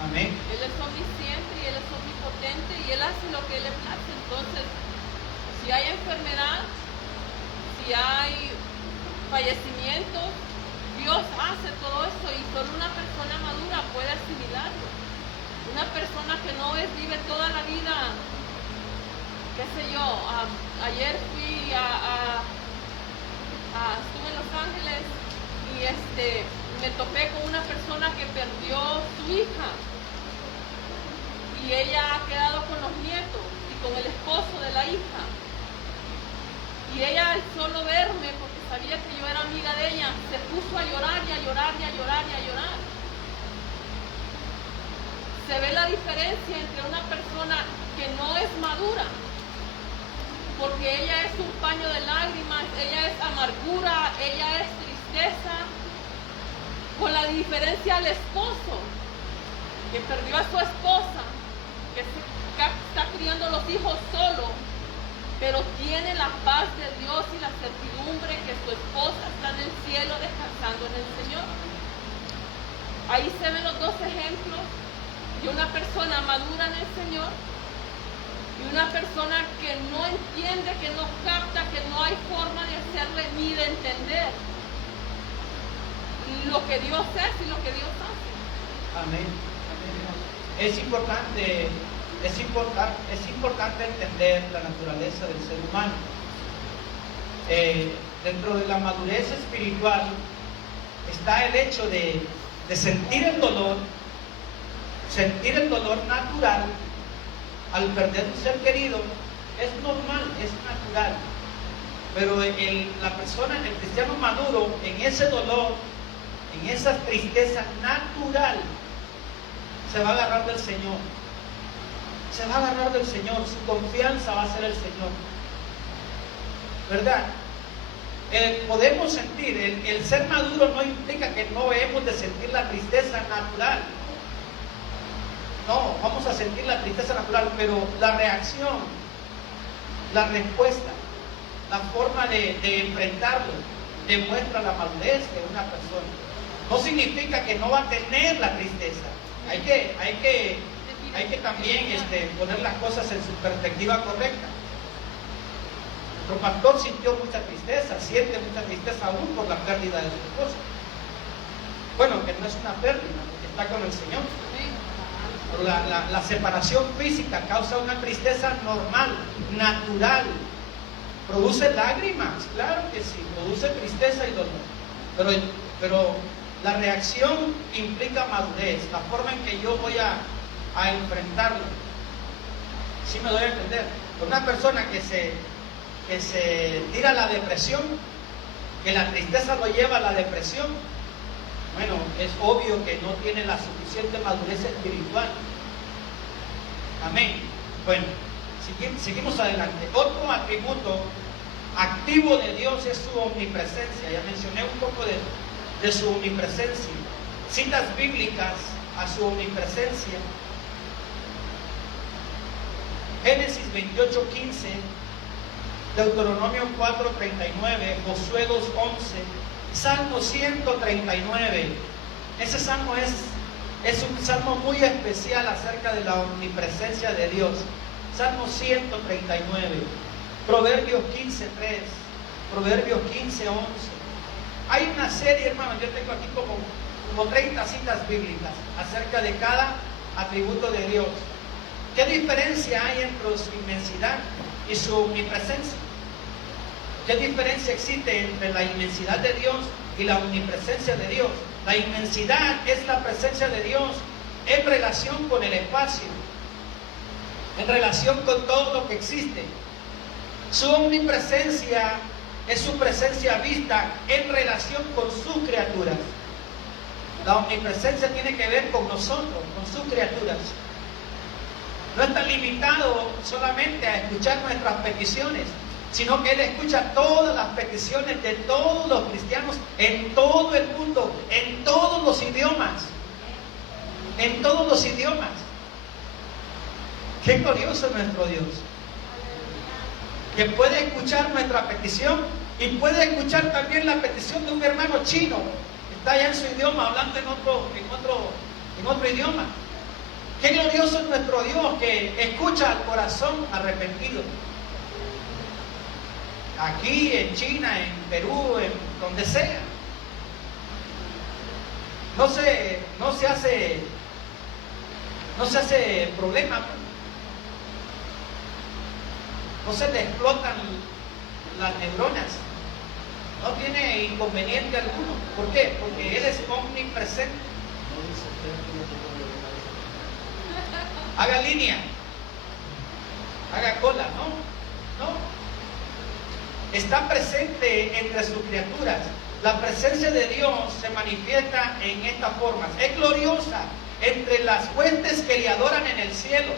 Amén. Él es omnisciente y Él es omnipotente y Él hace lo que Él le place. Entonces, Si hay enfermedad, si hay fallecimientos, Dios hace todo eso y solo una persona madura puede asimilarlo. Una persona que no vive toda la vida, qué sé yo, ayer fui estuve en Los Ángeles y me topé con una persona que perdió su hija y ella ha quedado con los nietos y con el esposo de la hija. Y ella, al solo verme, porque sabía que yo era amiga de ella, se puso a llorar y a llorar y a llorar y a llorar. Se ve la diferencia entre una persona que no es madura, porque ella es un paño de lágrimas, ella es amargura, ella es tristeza, con la diferencia al esposo, que perdió a su esposa, que está criando los hijos solo, pero tiene la paz de Dios y la certidumbre que su esposa está en el cielo descansando en el Señor. Ahí se ven los dos ejemplos de una persona madura en el Señor y una persona que no entiende, que no capta, que no hay forma de hacerle ni de entender lo que Dios es y lo que Dios hace. Amén. Es importante entender la naturaleza del ser humano. Dentro de la madurez espiritual está el hecho de sentir el dolor natural al perder un ser querido. Es normal, es natural. Pero la persona, el cristiano maduro, en ese dolor, en esa tristeza natural, se va a agarrar del Señor. Se va a agarrar del Señor, su confianza va a ser el Señor. ¿Verdad? Podemos sentir, el ser maduro no implica que no hemos de sentir la tristeza natural. No, vamos a sentir la tristeza natural, pero la reacción, la respuesta, la forma de enfrentarlo, demuestra la madurez de una persona. No significa que no va a tener la tristeza. Hay que también poner las cosas en su perspectiva correcta. Nuestro pastor sintió mucha tristeza, siente mucha tristeza aún por la pérdida de su esposa. Bueno, que no es una pérdida, porque está con el Señor. Pero la separación física causa una tristeza normal, natural. Produce lágrimas, claro que sí, produce tristeza y dolor. Pero la reacción implica madurez, la forma en que yo voy a enfrentarlo. ¿Sí me doy a entender? Una persona que se tira a la depresión, que la tristeza lo lleva a la depresión, bueno, es obvio que no tiene la suficiente madurez espiritual. Amén. Bueno, seguimos adelante. Otro atributo activo de Dios es su omnipresencia. Ya mencioné un poco de su omnipresencia. Citas bíblicas a su omnipresencia. Génesis 28:15, Deuteronomio 4:39, Josué 2:11, Salmo 139. Ese salmo es un salmo muy especial acerca de la omnipresencia de Dios. Salmo 139, Proverbios 15:3, Proverbios 15:11. Hay una serie, hermanos, yo tengo aquí como 30 citas bíblicas acerca de cada atributo de Dios. ¿Qué diferencia hay entre su inmensidad y su omnipresencia? ¿Qué diferencia existe entre la inmensidad de Dios y la omnipresencia de Dios? La inmensidad es la presencia de Dios en relación con el espacio, en relación con todo lo que existe. Su omnipresencia es su presencia vista en relación con sus criaturas. La omnipresencia tiene que ver con nosotros, con sus criaturas. No está limitado solamente a escuchar nuestras peticiones, sino que Él escucha todas las peticiones de todos los cristianos en todo el mundo, en todos los idiomas. En todos los idiomas. Qué glorioso es nuestro Dios, que puede escuchar nuestra petición y puede escuchar también la petición de un hermano chino que está allá en su idioma, hablando en otro idioma. Qué glorioso es nuestro Dios, que escucha al corazón arrepentido. aquí, en China, en Perú, en donde sea. No se hace problema, no se le explotan las neuronas, no tiene inconveniente alguno. ¿Por qué? Porque Él es omnipresente. Haga línea, haga cola, no. Está presente entre sus criaturas. La presencia de Dios se manifiesta en esta forma. Es gloriosa entre las huestes que le adoran en el cielo.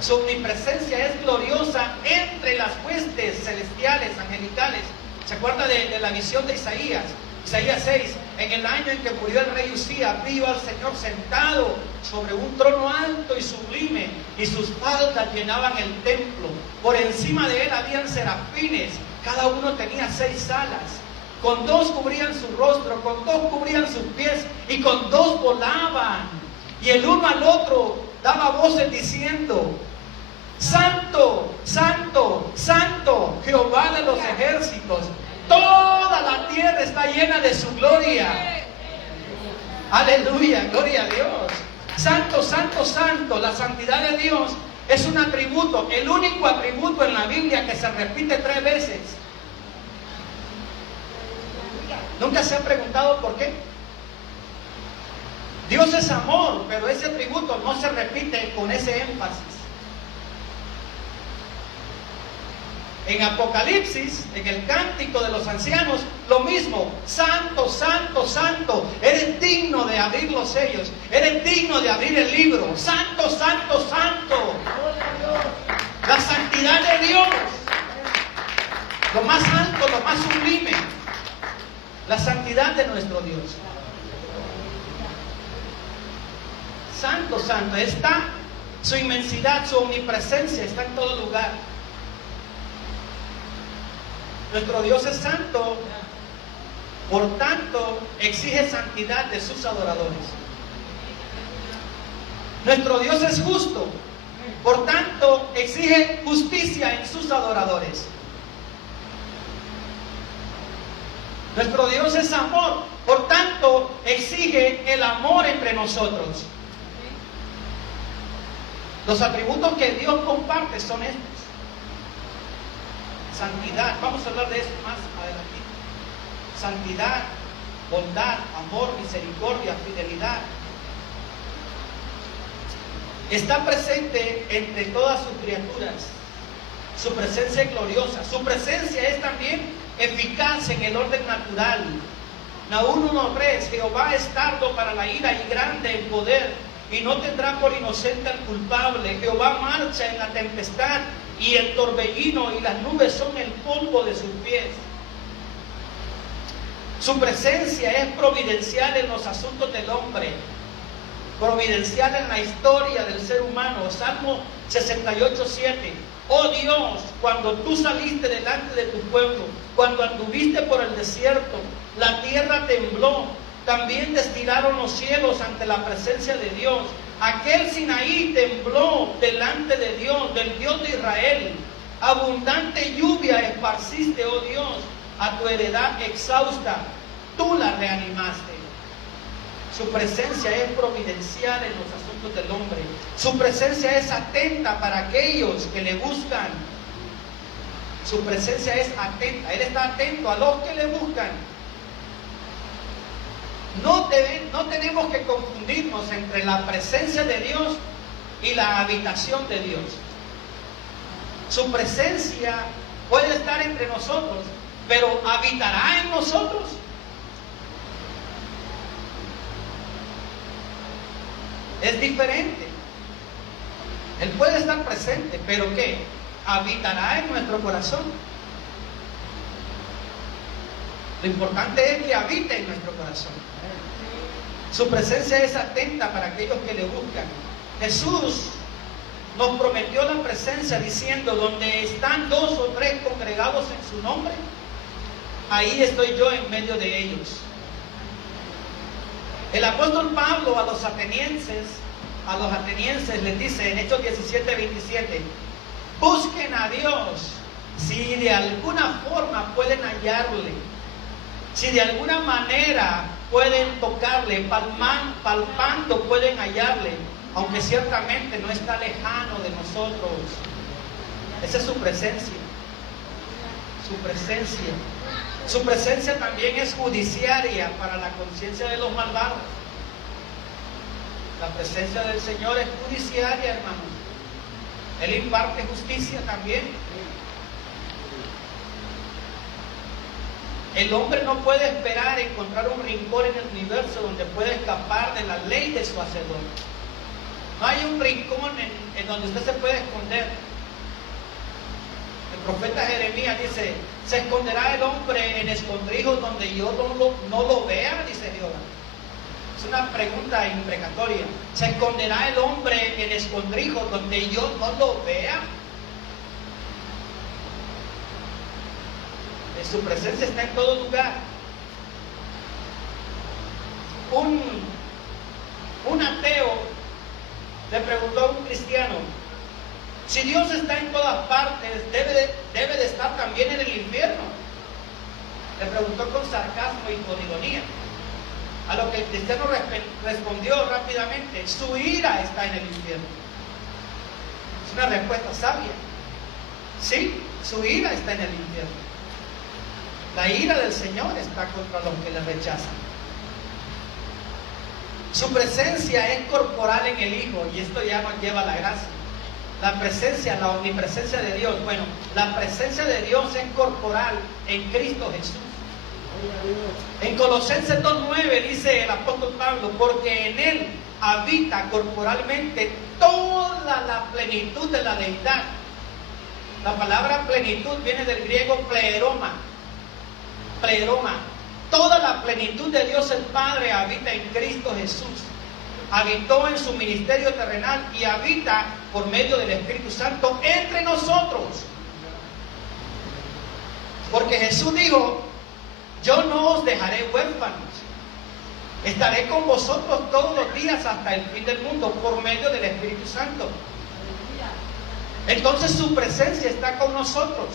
Su omnipresencia es gloriosa entre las huestes celestiales, angelicales. ¿Se acuerda de la visión de Isaías? Isaías 6, en el año en que murió el rey Usías, vio al Señor sentado sobre un trono alto y sublime, y sus faldas llenaban el templo. Por encima de él habían serafines, cada uno tenía 6 alas. Con 2 cubrían su rostro, con 2 cubrían sus pies, y con 2 volaban. Y el uno al otro daba voces diciendo: Santo, Santo, Santo, Jehová de los ejércitos. Toda la tierra está llena de su gloria. Aleluya, gloria a Dios. Santo, Santo, Santo. La santidad de Dios es un atributo, el único atributo en la Biblia que se repite 3 veces. ¿Nunca se ha preguntado por qué? Dios es amor, pero ese atributo no se repite con ese énfasis. En Apocalipsis, en el cántico de los ancianos, lo mismo: Santo, Santo, Santo, eres digno de abrir los sellos, eres digno de abrir el libro. Santo, Santo, Santo. La santidad de Dios, lo más alto, lo más sublime. La santidad de nuestro Dios. Santo, Santo, está su inmensidad, su omnipresencia, está en todo lugar. Nuestro Dios es santo, por tanto exige santidad de sus adoradores. Nuestro Dios es justo, por tanto exige justicia en sus adoradores. Nuestro Dios es amor, por tanto exige el amor entre nosotros. Los atributos que Dios comparte son estos: santidad, vamos a hablar de eso más adelante. Santidad, bondad, amor, misericordia, fidelidad. Está presente entre todas sus criaturas. Su presencia es gloriosa. Su presencia es también eficaz en el orden natural. Nahum 1:3: Jehová es tardo para la ira y grande en poder, y no tendrá por inocente al culpable. Jehová marcha en la tempestad, y el torbellino y las nubes son el polvo de sus pies. Su presencia es providencial en los asuntos del hombre, providencial en la historia del ser humano. Salmo 68:7: Oh Dios, cuando tú saliste delante de tu pueblo, cuando anduviste por el desierto, la tierra tembló, también destilaron los cielos ante la presencia de Dios. Aquel Sinaí tembló delante de Dios, del Dios de Israel. Abundante lluvia esparciste, oh Dios, a tu heredad exhausta, tú la reanimaste. Su presencia es providencial en los asuntos del hombre. Su presencia es atenta para aquellos que le buscan. Su presencia es atenta. Él está atento a los que le buscan. No tenemos que confundirnos entre la presencia de Dios y la habitación de Dios. Su presencia puede estar entre nosotros, pero ¿habitará en nosotros? Es diferente. Él puede estar presente, pero ¿qué? ¿Habitará en nuestro corazón? Lo importante es que habite en nuestro corazón. Su presencia es atenta para aquellos que le buscan. Jesús nos prometió la presencia diciendo: donde están 2 o 3 congregados en su nombre, ahí estoy yo en medio de ellos. El apóstol Pablo a los atenienses les dice en Hechos 17:27: busquen a Dios si de alguna forma pueden hallarle, si de alguna manera pueden tocarle, palpando pueden hallarle, aunque ciertamente no está lejano de nosotros. Esa es su presencia. Su presencia. Su presencia también es judiciaria para la conciencia de los malvados. La presencia del Señor es judiciaria, hermanos. Él imparte justicia también. El hombre no puede esperar encontrar un rincón en el universo donde pueda escapar de la ley de su hacedor. No hay un rincón en donde usted se puede esconder. El profeta Jeremías dice: ¿se esconderá el hombre en escondrijos donde yo no lo vea? Dice Jehová. Es una pregunta imprecatoria. ¿Se esconderá el hombre en escondrijos donde yo no lo vea? Su presencia está en todo lugar. Un ateo le preguntó a un cristiano: si Dios está en todas partes, debe de estar también en el infierno. Le preguntó con sarcasmo y con ironía. A lo que el cristiano respondió rápidamente: su ira está en el infierno. Es una respuesta sabia. Sí, su ira está en el infierno. La ira del Señor está contra los que le rechazan. Su presencia es corporal en el Hijo, y esto ya nos lleva a la gracia. La presencia, la omnipresencia de Dios. Bueno, la presencia de Dios es corporal en Cristo Jesús. En Colosenses 2:9 dice el apóstol Pablo: porque en Él habita corporalmente toda la plenitud de la deidad. La palabra plenitud viene del griego pleroma. Pleroma. Toda la plenitud de Dios el Padre habita en Cristo Jesús. Habitó en su ministerio terrenal y habita por medio del Espíritu Santo entre nosotros. Porque Jesús dijo: yo no os dejaré huérfanos, estaré con vosotros todos los días hasta el fin del mundo, por medio del Espíritu Santo. Entonces su presencia está con nosotros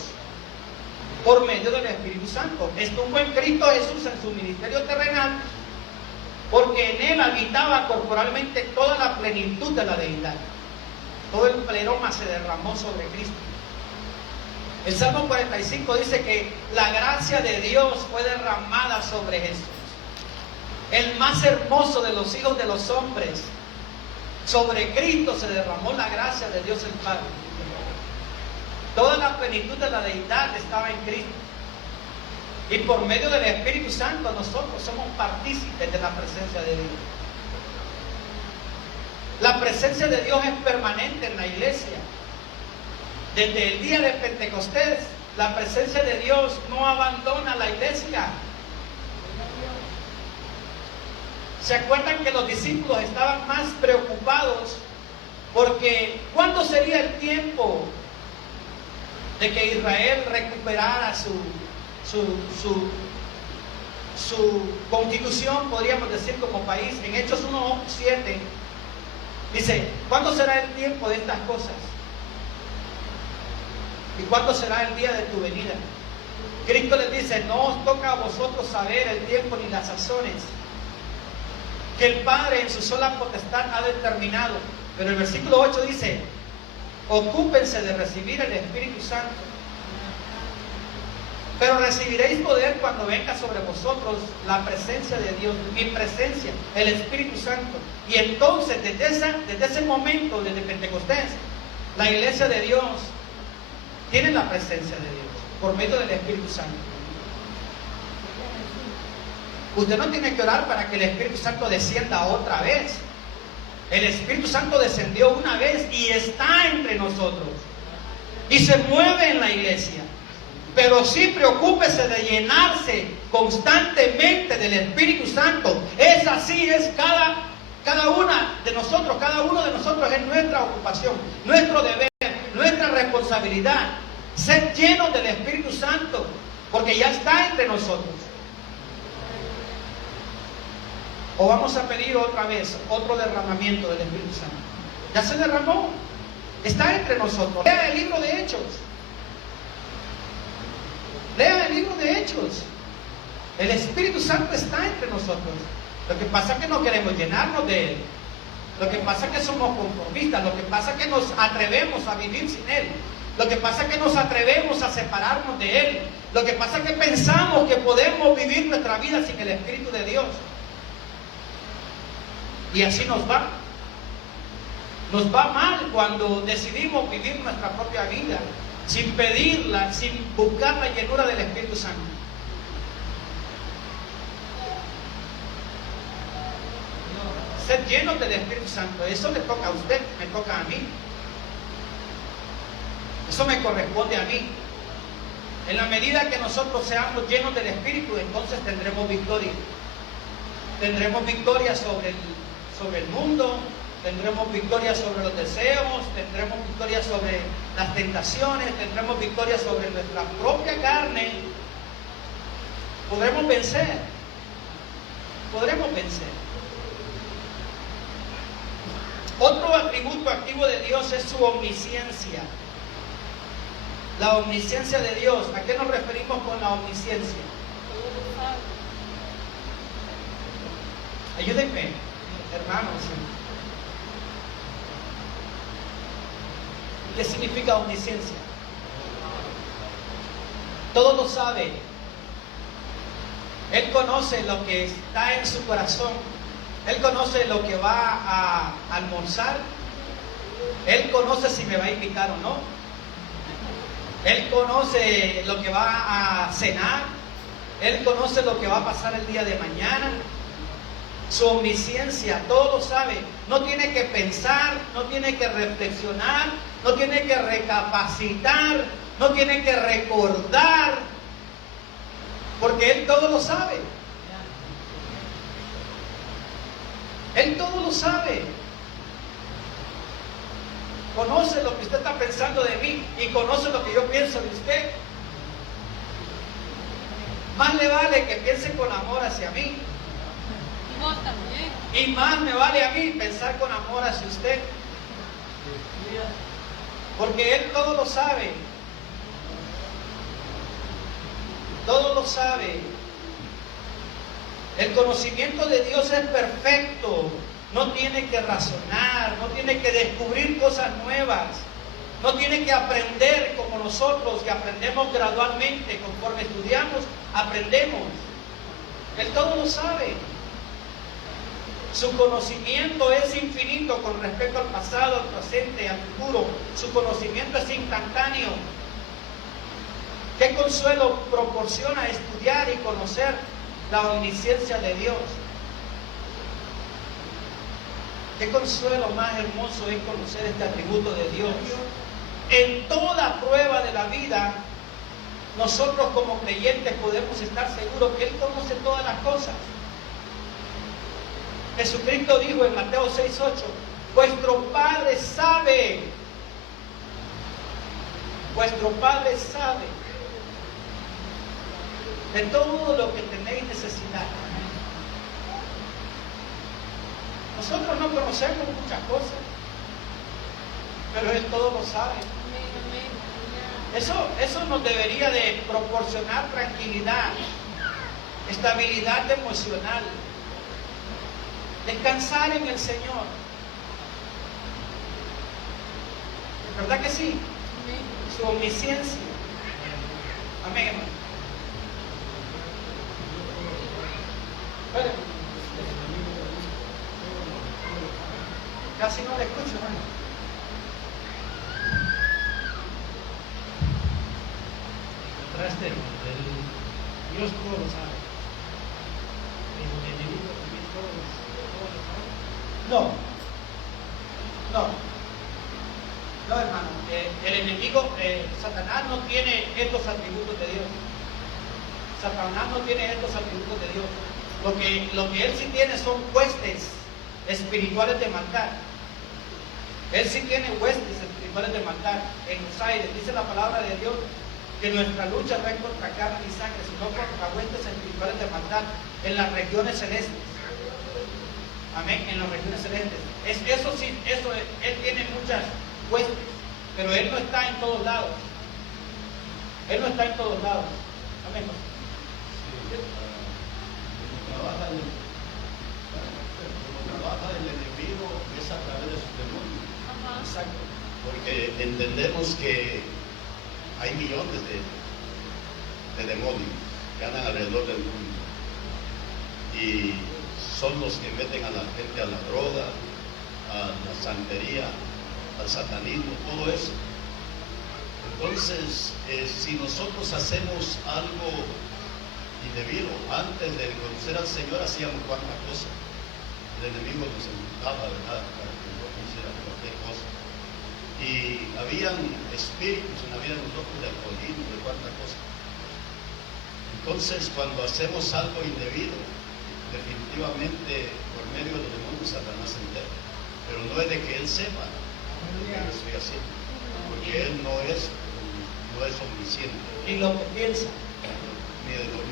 por medio del Espíritu Santo. Estuvo en Cristo Jesús en su ministerio terrenal, porque en Él habitaba corporalmente toda la plenitud de la deidad. Todo el pleroma se derramó sobre Cristo. El Salmo 45 dice que la gracia de Dios fue derramada sobre Jesús, el más hermoso de los hijos de los hombres. Sobre Cristo se derramó la gracia de Dios el Padre. Toda la plenitud de la deidad estaba en Cristo. Y por medio del Espíritu Santo nosotros somos partícipes de la presencia de Dios. La presencia de Dios es permanente en la iglesia. Desde el día de Pentecostés, la presencia de Dios no abandona la iglesia. ¿Se acuerdan que los discípulos estaban más preocupados porque cuándo sería el tiempo de que Israel recuperara su constitución, podríamos decir, como país? En Hechos 1:7 dice: ¿cuándo será el tiempo de estas cosas? ¿Y cuándo será el día de tu venida? Cristo les dice: no os toca a vosotros saber el tiempo ni las sazones que el Padre en su sola potestad ha determinado. Pero el versículo 8 dice: ocúpense de recibir el Espíritu Santo, pero recibiréis poder cuando venga sobre vosotros la presencia de Dios, mi presencia, el Espíritu Santo. Y entonces desde ese momento, desde Pentecostés, la iglesia de Dios tiene la presencia de Dios por medio del Espíritu Santo. Usted no tiene que orar para que el Espíritu Santo descienda otra vez. El Espíritu Santo descendió una vez y está entre nosotros y se mueve en la iglesia. Pero sí, preocúpese de llenarse constantemente del Espíritu Santo. Es así, es cada una de nosotros, cada uno de nosotros es nuestra ocupación, nuestro deber, nuestra responsabilidad, ser llenos del Espíritu Santo, porque ya está entre nosotros. ¿O vamos a pedir otra vez otro derramamiento del Espíritu Santo? Ya se derramó, está entre nosotros. Lea el libro de Hechos. Lea el libro de Hechos. El Espíritu Santo está entre nosotros. Lo que pasa es que no queremos llenarnos de Él. Lo que pasa es que somos conformistas. Lo que pasa es que nos atrevemos a vivir sin Él. Lo que pasa es que nos atrevemos a separarnos de Él. Lo que pasa es que pensamos que podemos vivir nuestra vida sin el Espíritu de Dios. Y así nos va. Nos va mal cuando decidimos vivir nuestra propia vida sin pedirla, sin buscar la llenura del Espíritu Santo. Ser llenos del Espíritu Santo, eso le toca a usted, me toca a mí. Eso me corresponde a mí. En la medida que nosotros seamos llenos del Espíritu, entonces tendremos victoria. Tendremos victoria sobre el mundo, tendremos victoria sobre los deseos, tendremos victoria sobre las tentaciones, tendremos victoria sobre nuestra propia carne. Podremos vencer. Podremos vencer. Otro atributo activo de Dios es su omnisciencia. La omnisciencia de Dios. ¿A qué nos referimos con la omnisciencia? Ayúdenme, hermanos. ¿Qué significa omnisciencia? Todo lo sabe. Él conoce lo que está en su corazón. Él conoce lo que va a almorzar. Él conoce si me va a invitar o no. Él conoce lo que va a cenar. Él conoce lo que va a pasar el día de mañana. Su omnisciencia, todo lo sabe. No tiene que pensar, no tiene que reflexionar, no tiene que recapacitar, no tiene que recordar, porque Él todo lo sabe. Él todo lo sabe. Conoce lo que usted está pensando de mí y conoce lo que yo pienso de usted. Más le vale que piense con amor hacia mí. Y vos también. Y más me vale a mí pensar con amor hacia usted. Porque Él todo lo sabe. Todo lo sabe. El conocimiento de Dios es perfecto. No tiene que razonar, no tiene que descubrir cosas nuevas. No tiene que aprender como nosotros, que aprendemos gradualmente, conforme estudiamos, aprendemos. Él todo lo sabe. Su conocimiento es infinito con respecto al pasado, al presente, al futuro. Su conocimiento es instantáneo. ¿Qué consuelo proporciona estudiar y conocer la omnisciencia de Dios? ¿Qué consuelo más hermoso es conocer este atributo de Dios? En toda prueba de la vida, nosotros como creyentes podemos estar seguros que Él conoce todas las cosas. Jesucristo dijo en Mateo 6:8, vuestro Padre sabe, de todo lo que tenéis necesidad. Nosotros no conocemos muchas cosas, pero Él todo lo sabe. Eso nos debería de proporcionar tranquilidad, estabilidad emocional, descansar en el Señor. ¿Verdad que sí? Su omnisciencia. Amén, hermano. Espérenme. Casi no le escucho, hermano. Dios todo lo sabe. El enemigo también todo lo sabe. No, hermano. El enemigo, Satanás no tiene estos atributos de Dios. Satanás no tiene estos atributos de Dios. Lo que él sí tiene son huestes espirituales de maldad. Él sí tiene huestes espirituales de maldad en los aires. Dice la palabra de Dios que nuestra lucha no es contra carne y sangre, sino contra huestes espirituales de maldad en las regiones celestes. Amén, en las regiones celestes. Él tiene muchas huestes, pero Él no está en todos lados. Él no está en todos lados. Amén. Como trabaja el enemigo es a través de sus demonios. Ajá. Exacto. Porque entendemos que hay millones de demonios que andan alrededor del mundo. Y son los que meten a la gente a la droga, a la santería, al satanismo, todo eso. Entonces, si nosotros hacemos algo indebido, antes de conocer al Señor hacíamos cuantas cosas. El enemigo nos empujaba, ¿verdad?, para que no hiciera cualquier cosa. Y habían espíritus en la vida de nosotros de alcoholismo, de cuantas cosas. Entonces, cuando hacemos algo indebido, definitivamente por medio de los demonios Satanás se entera. Pero no es de que él sepa lo que yo estoy haciendo, porque él no es omnisciente. Y lo que piensa.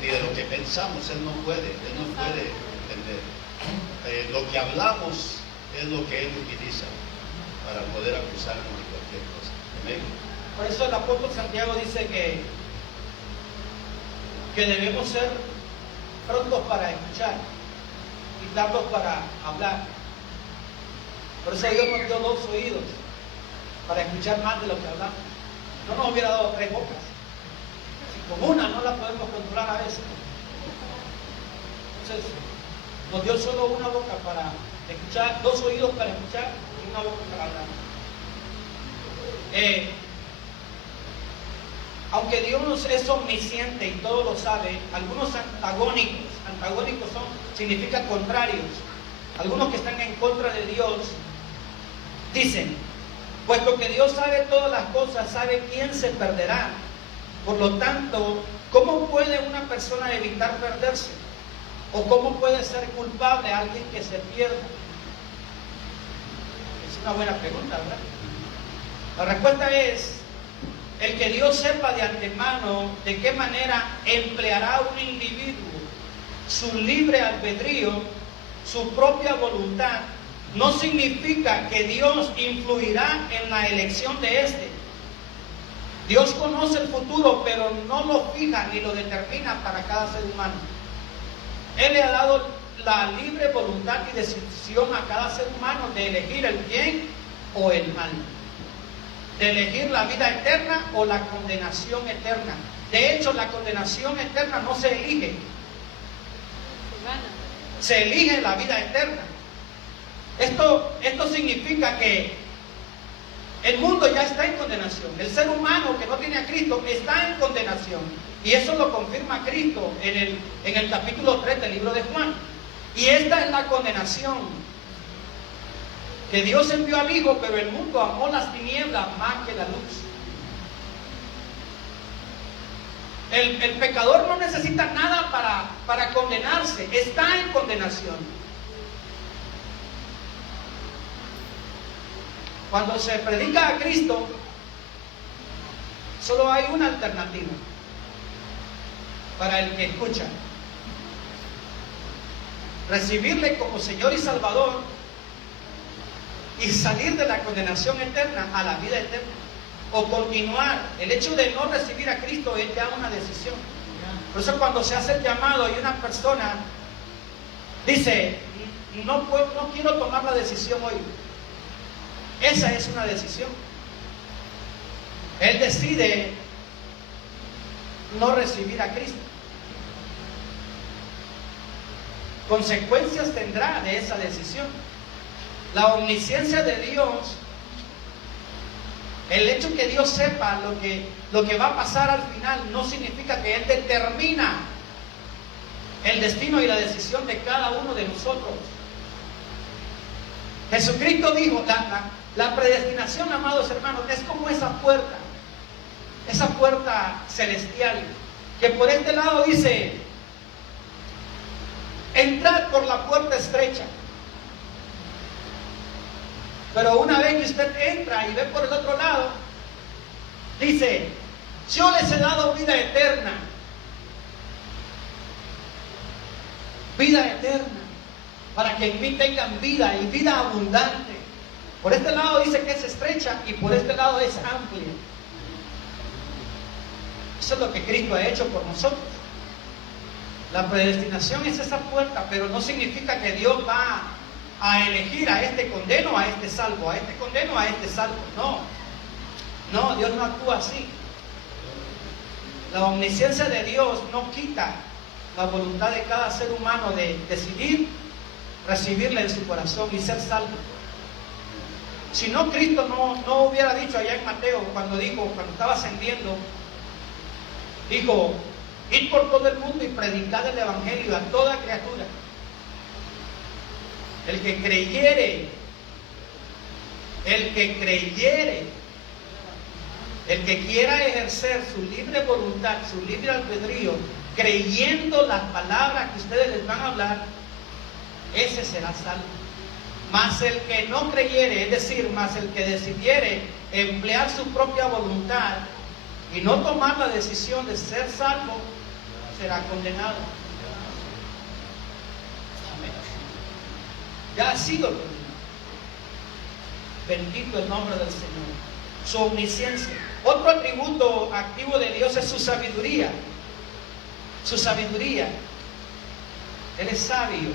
Ni de lo que pensamos, él no puede entender. Lo que hablamos es lo que él utiliza para poder acusarnos de cualquier cosa. Amén. Por eso el apóstol Santiago dice que debemos ser prontos para escuchar y tardos para hablar. Por eso Dios nos dio 2 oídos para escuchar más de lo que hablamos. No nos hubiera dado 3 bocas. Si con una no la podemos controlar a veces. Entonces, nos dio solo una boca para escuchar, 2 oídos para escuchar y una boca para hablar. Aunque Dios es omnisciente y todo lo sabe, algunos antagónicos significa contrarios, algunos que están en contra de Dios, dicen, puesto que Dios sabe todas las cosas, sabe quién se perderá. Por lo tanto, ¿cómo puede una persona evitar perderse? ¿O cómo puede ser culpable a alguien que se pierda? Es una buena pregunta, ¿verdad? La respuesta es, el que Dios sepa de antemano de qué manera empleará un individuo su libre albedrío, su propia voluntad, no significa que Dios influirá en la elección de éste. Dios conoce el futuro, pero no lo fija ni lo determina para cada ser humano. Él le ha dado la libre voluntad y decisión a cada ser humano de elegir el bien o el mal, de elegir la vida eterna o la condenación eterna. De hecho, la condenación eterna no se elige, se elige la vida eterna. Esto significa que el mundo ya está en condenación. El ser humano que no tiene a Cristo está en condenación. Y eso lo confirma Cristo en el capítulo 3 del libro de Juan. Y esta es la condenación. Que Dios envió al Hijo, pero el mundo amó las tinieblas más que la luz. El pecador no necesita nada para condenarse, está en condenación. Cuando se predica a Cristo, solo hay una alternativa para el que escucha: recibirle como Señor y Salvador y salir de la condenación eterna a la vida eterna, o continuar. El hecho de no recibir a Cristo es ya una decisión. Por eso cuando se hace el llamado y una persona dice, no quiero tomar la decisión hoy, esa es una decisión. Él decide no recibir a Cristo. Consecuencias tendrá de esa decisión. La omnisciencia de Dios, el hecho que Dios sepa lo que va a pasar al final, no significa que Él determina el destino y la decisión de cada uno de nosotros. Jesucristo dijo, la predestinación, amados hermanos, es como esa puerta celestial, que por este lado dice, entrad por la puerta estrecha. Pero una vez que usted entra y ve por el otro lado, dice, yo les he dado vida eterna. Vida eterna, para que en mí tengan vida y vida abundante. Por este lado dice que es estrecha y por este lado es amplia. Eso es lo que Cristo ha hecho por nosotros. La predestinación es esa puerta, pero no significa que Dios va a elegir a este condeno, a este salvo, a este condeno, a este salvo. No, Dios no actúa así. La omnisciencia de Dios no quita la voluntad de cada ser humano de decidir recibirle en su corazón y ser salvo. Si no, Cristo no hubiera dicho allá en Mateo, cuando estaba ascendiendo, dijo: id por todo el mundo y predicad el evangelio a toda criatura. El que creyere, el que quiera ejercer su libre voluntad, su libre albedrío, creyendo las palabras que ustedes les van a hablar, ese será salvo. Mas el que no creyere, es decir, mas el que decidiere emplear su propia voluntad y no tomar la decisión de ser salvo, será condenado. Amén. Ya ha sido condenado. Bendito el nombre del Señor. Su omnisciencia. Otro atributo activo de Dios es su sabiduría. Su sabiduría. Él es sabio.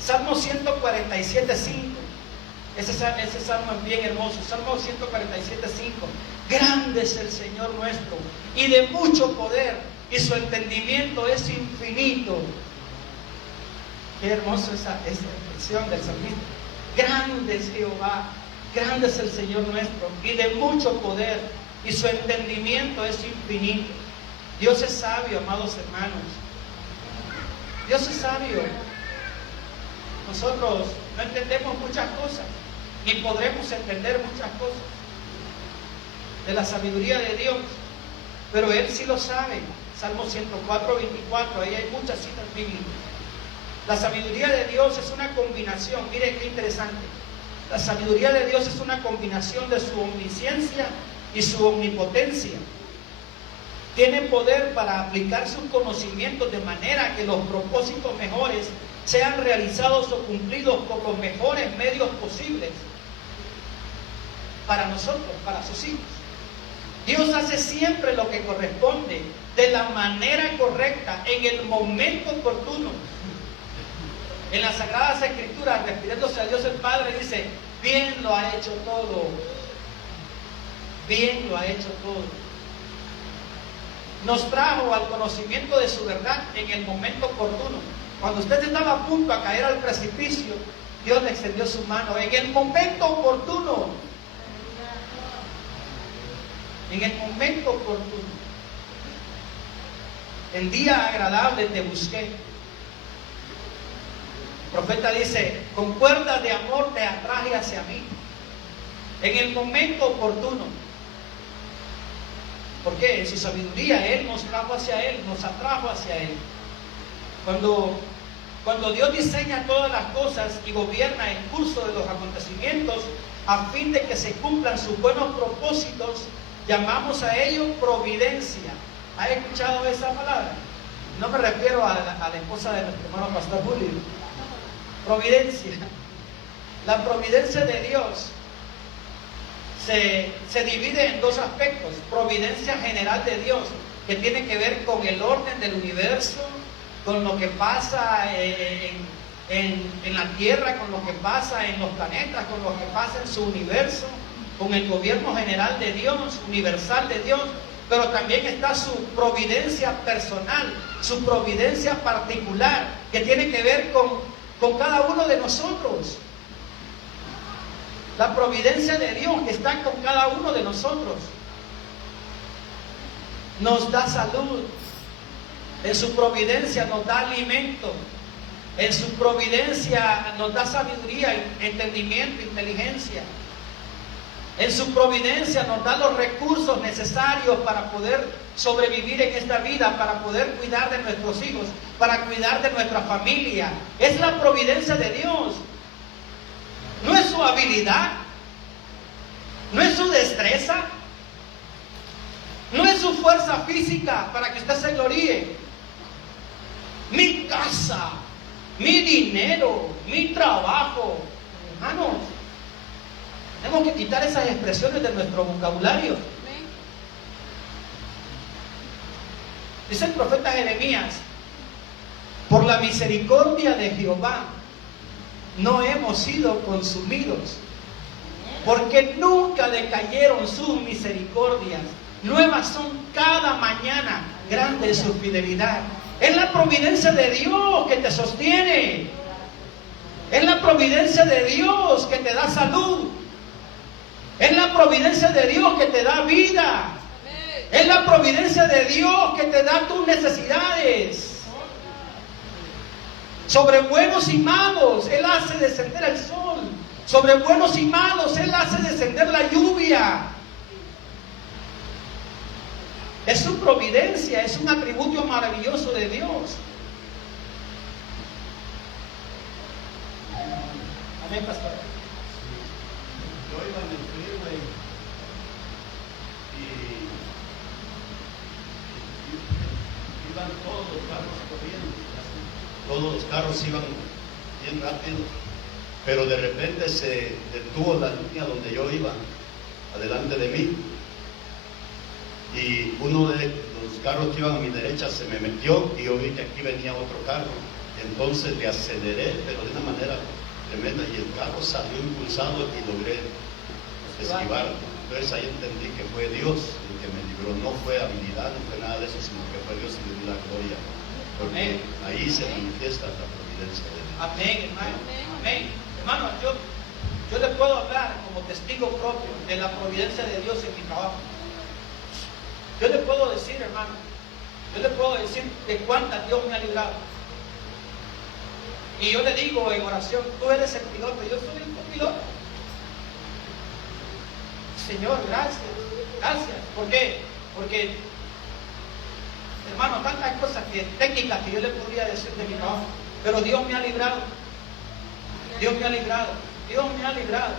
Salmo 147:5. Ese salmo es bien hermoso. Salmo 147:5. Grande es el Señor nuestro y de mucho poder, y su entendimiento es infinito. Qué hermosa esa expresión del salmista. Grande es Jehová, grande es el Señor nuestro y de mucho poder, y su entendimiento es infinito. Dios es sabio, amados hermanos. Dios es sabio. Nosotros no entendemos muchas cosas, ni podremos entender muchas cosas de la sabiduría de Dios, pero Él sí lo sabe. Salmo 104:24, ahí hay muchas citas bíblicas. La sabiduría de Dios es una combinación, mire qué interesante. La sabiduría de Dios es una combinación de su omnisciencia y su omnipotencia. Tiene poder para aplicar sus conocimientos de manera que los propósitos mejores sean realizados o cumplidos con los mejores medios posibles para nosotros, para sus hijos. Dios hace siempre lo que corresponde, de la manera correcta, en el momento oportuno. En las Sagradas Escrituras, refiriéndose a Dios el Padre, dice: bien lo ha hecho todo. Bien lo ha hecho todo. Nos trajo al conocimiento de su verdad en el momento oportuno. Cuando usted estaba a punto a caer al precipicio, Dios le extendió su mano en el momento oportuno. En el momento oportuno. En día agradable te busqué. El profeta dice: con cuerdas de amor te atraje hacia mí. En el momento oportuno. Porque en su sabiduría Él nos trajo hacia Él, nos atrajo hacia Él. Cuando Dios diseña todas las cosas y gobierna el curso de los acontecimientos a fin de que se cumplan sus buenos propósitos, llamamos a ello providencia. ¿Ha escuchado esa palabra? No me refiero a la esposa de nuestro hermano Pastor Julio. Providencia. La providencia de Dios se divide en dos aspectos. Providencia general de Dios, que tiene que ver con el orden del universo, con lo que pasa en la tierra, con lo que pasa en los planetas, con lo que pasa en su universo, con el gobierno general de Dios, universal de Dios. Pero también está su providencia personal, su providencia particular, que tiene que ver con cada uno de nosotros. La providencia de Dios está con cada uno de nosotros. Nos da salud. En su providencia nos da alimento. En su providencia nos da sabiduría, entendimiento, inteligencia. En su providencia nos da los recursos necesarios para poder sobrevivir en esta vida, para poder cuidar de nuestros hijos, para cuidar de nuestra familia. Es la providencia de Dios. No es su habilidad, no es su destreza, no es su fuerza física para que usted se gloríe. Mi casa, mi dinero, mi trabajo. Hermanos, tenemos que quitar esas expresiones de nuestro vocabulario. Dice el profeta Jeremías: por la misericordia de Jehová no hemos sido consumidos, porque nunca decayeron sus misericordias. Nuevas son cada mañana, grande es su fidelidad. Es la providencia de Dios que te sostiene. Es la providencia de Dios que te da salud. Es la providencia de Dios que te da vida. Es la providencia de Dios que te da tus necesidades. Sobre buenos y malos Él hace descender el sol. Sobre buenos y malos Él hace descender la lluvia. Es su providencia, es un atributo maravilloso de Dios. Amén, pastor. Yo iba en el freeway y iban todos los carros corriendo. Todos los carros iban bien rápido, pero de repente se detuvo la línea donde yo iba, adelante de mí. Y uno de los carros que iban a mi derecha se me metió y yo vi que aquí venía otro carro. Entonces le aceleré, pero de una manera tremenda, y el carro salió impulsado y logré esquivarlo. Entonces ahí entendí que fue Dios el que me libró, no fue habilidad, no fue nada de eso, sino que fue Dios y le dio la gloria. Porque ahí se manifiesta la providencia de Dios. Amén, hermano. Amén. Hermano, yo le puedo hablar como testigo propio de la providencia de Dios en mi trabajo. Yo le puedo decir, hermano, yo le puedo decir de cuántas Dios me ha librado. Y yo le digo en oración: tú eres el piloto, yo soy el copiloto. Señor, gracias, gracias. ¿Por qué? Porque, hermano, tantas cosas técnicas que yo le podría decir de mi trabajo, pero Dios me ha librado. Dios me ha librado. Dios me ha librado.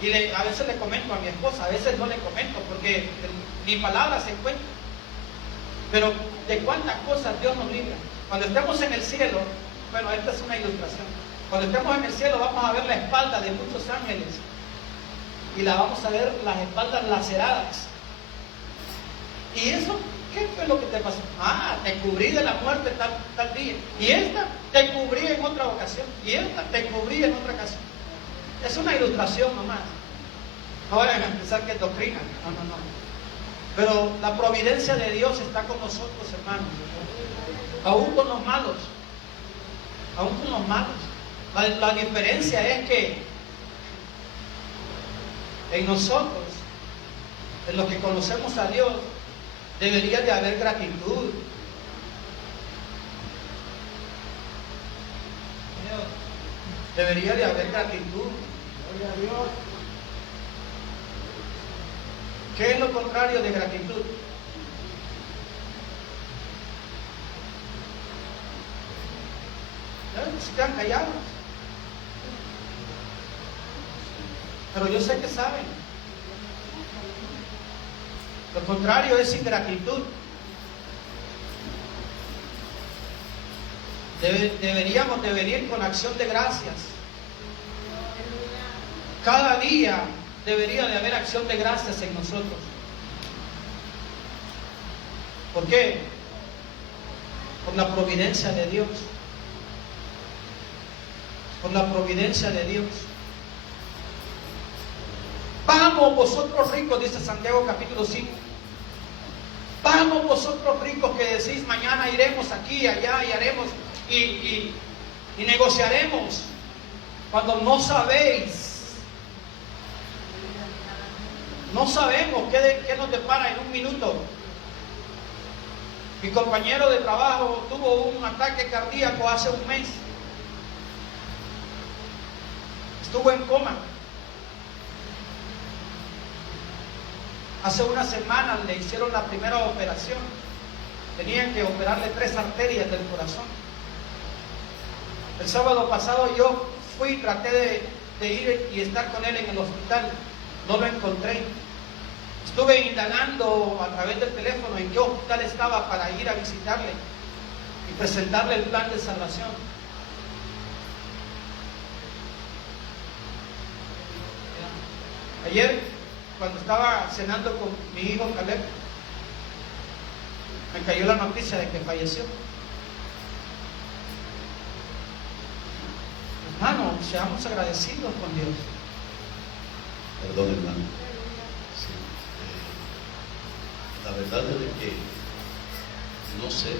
Y a veces le comento a mi esposa, a veces no le comento, porque mi palabra se encuentra. Pero de cuántas cosas Dios nos libra. Cuando estemos en el cielo, bueno, esta es una ilustración. Cuando estemos en el cielo vamos a ver la espalda de muchos ángeles. Y la vamos a ver las espaldas laceradas. ¿Y eso qué fue lo que te pasó? Ah, te cubrí de la muerte tal día. Y esta te cubrí en otra ocasión. Y esta te cubrí en otra ocasión. Es una ilustración nomás. No vayan a pensar que es doctrina. No. Pero la providencia de Dios está con nosotros, hermanos. Aún con los malos. Aún con los malos. La diferencia es que en nosotros, en los que conocemos a Dios, debería de haber gratitud. Debería de haber gratitud. Gloria a Dios. ¿Qué es lo contrario de gratitud? Se quedan callados. Pero yo sé que saben. Lo contrario es ingratitud. Deberíamos de venir con acción de gracias. Cada día debería de haber acción de gracias en nosotros. ¿Por qué? Por la providencia de Dios. Por la providencia de Dios. Vamos vosotros ricos, dice Santiago capítulo 5. Vamos vosotros ricos que decís: mañana iremos aquí, allá y haremos y negociaremos, cuando no sabéis. No sabemos qué nos depara en un minuto. Mi compañero de trabajo tuvo un ataque cardíaco hace un mes. Estuvo en coma. Hace una semana le hicieron la primera operación. Tenían que operarle 3 arterias del corazón. El sábado pasado yo fui, traté de ir y estar con él en el hospital. No lo encontré. Estuve indagando a través del teléfono en qué hospital estaba para ir a visitarle y presentarle el plan de salvación. Ayer, cuando estaba cenando con mi hijo Caleb, me cayó la noticia de que falleció. Hermano, seamos agradecidos con Dios. Perdón, hermano. Sí. La verdad es de que no sé,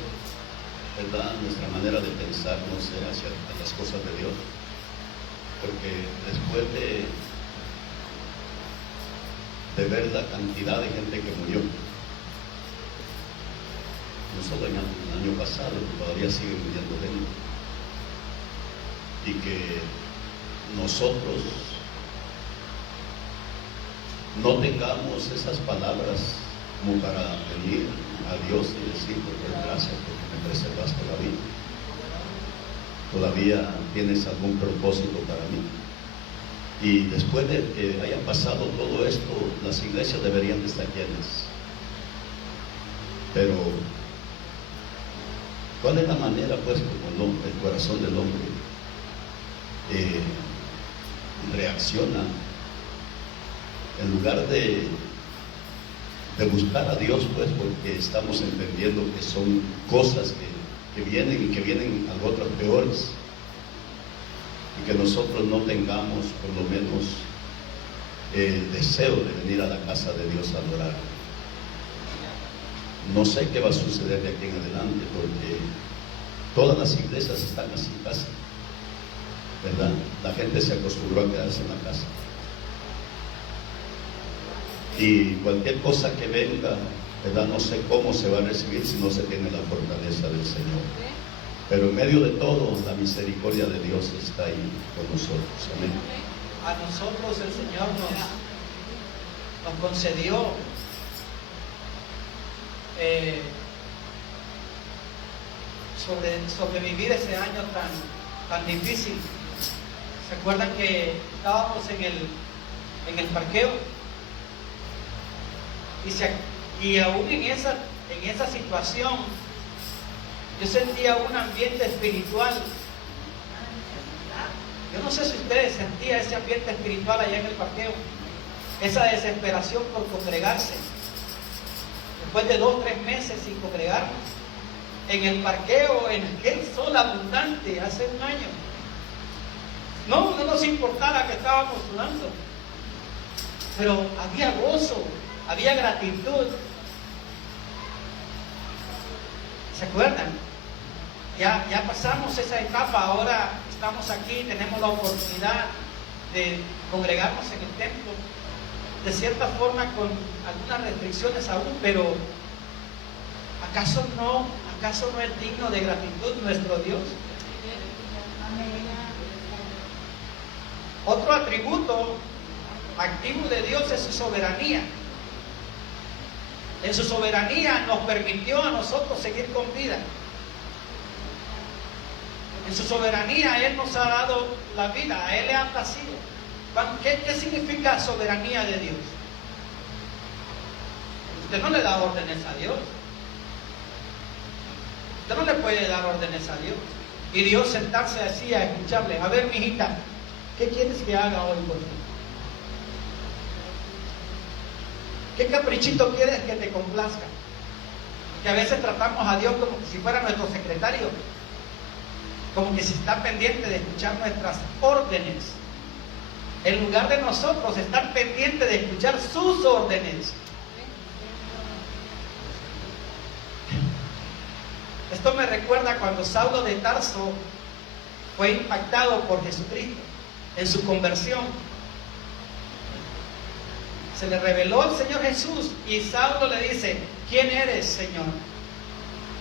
¿verdad? Nuestra manera de pensar, no sé, hacia las cosas de Dios. Porque después de ver la cantidad de gente que murió, no solo en el año pasado, todavía sigue muriendo gente, y que nosotros no tengamos esas palabras como para venir a Dios y decir, pues gracias porque me preservaste la vida, todavía tienes algún propósito para mí. Y después de que haya pasado todo esto, las iglesias deberían de estar llenas. Pero ¿cuál es la manera, pues, como el corazón del hombre reacciona? En lugar de buscar a Dios, pues, porque estamos entendiendo que son cosas que vienen y que vienen a otras peores, y que nosotros no tengamos por lo menos el deseo de venir a la casa de Dios a adorar. No sé qué va a suceder de aquí en adelante, porque todas las iglesias están así casi, ¿verdad? La gente se acostumbró a quedarse en la casa, y cualquier cosa que venga, ¿verdad? No sé cómo se va a recibir si no se tiene la fortaleza del Señor. Pero en medio de todo, la misericordia de Dios está ahí con nosotros. Amén. A nosotros el Señor nos concedió sobrevivir ese año tan difícil. ¿Se acuerdan que estábamos en el parqueo? Y aún en esa situación, yo sentía un ambiente espiritual. Yo no sé si ustedes sentían ese ambiente espiritual allá en el parqueo, esa desesperación por congregarse. Después de 2 o 3 meses sin congregarnos, en el parqueo, en aquel sol abundante, hace un año, no nos importaba que estábamos sudando, pero había gozo, había gratitud. ¿Se acuerdan? Ya pasamos esa etapa, ahora estamos aquí, tenemos la oportunidad de congregarnos en el templo, de cierta forma con algunas restricciones aún, pero ¿acaso no es digno de gratitud nuestro Dios? Otro atributo activo de Dios es su soberanía. En su soberanía nos permitió a nosotros seguir con vida. En su soberanía Él nos ha dado la vida, a Él le ha placido. ¿Qué significa soberanía de Dios? Usted no le da órdenes a Dios. Usted no le puede dar órdenes a Dios. Y Dios sentarse así a escucharle. A ver, mijita, ¿qué quieres que haga hoy por ti? ¿Qué caprichito quieres que te complazca? Que a veces tratamos a Dios como si fuera nuestro secretario, como que si está pendiente de escuchar nuestras órdenes, en lugar de nosotros estar pendiente de escuchar sus órdenes. Esto me recuerda cuando Saulo de Tarso fue impactado por Jesucristo en su conversión. Se le reveló al Señor Jesús y Saulo le dice: ¿quién eres, Señor?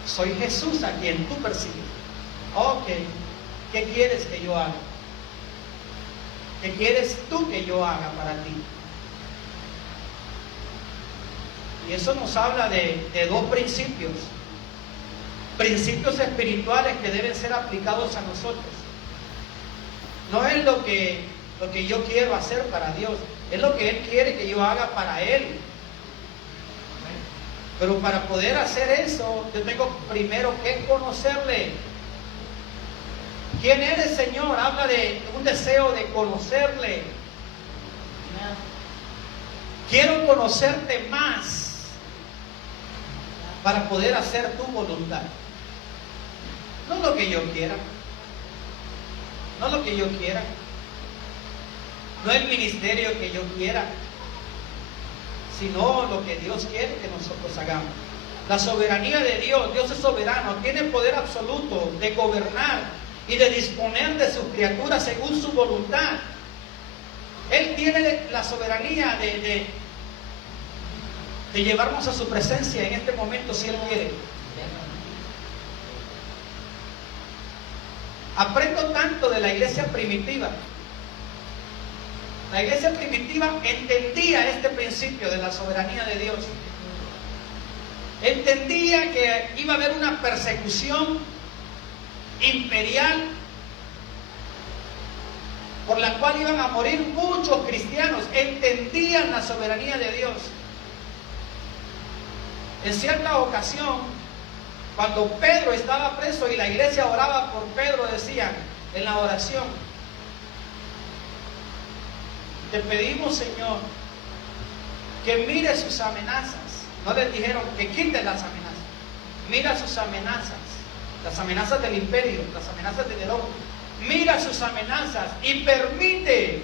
Soy Jesús a quien tú persigues. Ok, ¿qué quieres que yo haga? ¿Qué quieres tú que yo haga para ti? Y eso nos habla de 2 principios. Principios espirituales que deben ser aplicados a nosotros. No es lo que yo quiero hacer para Dios, es lo que Él quiere que yo haga para Él. Pero para poder hacer eso, yo tengo primero que conocerle. ¿Quién eres, Señor? Habla de un deseo de conocerle. Quiero conocerte más. para poder hacer tu voluntad. No lo que yo quiera, no lo que yo quiera, no el ministerio que yo quiera, sino lo que Dios quiere que nosotros hagamos. La soberanía de Dios, Dios es soberano, tiene poder absoluto de gobernar y de disponer de sus criaturas según su voluntad. Él tiene la soberanía de llevarnos a su presencia en este momento si Él quiere. Aprendo tanto de la iglesia primitiva. La iglesia primitiva entendía este principio de la soberanía de Dios. Entendía que iba a haber una persecución imperial por la cual iban a morir muchos cristianos. Entendían la soberanía de Dios. En cierta ocasión, cuando Pedro estaba preso y la iglesia oraba por Pedro, decían en la oración: te pedimos, Señor, que mire sus amenazas. No les dijeron que quiten las amenazas. Mira sus amenazas, las amenazas del imperio, las amenazas de Nerón. Mira sus amenazas y permite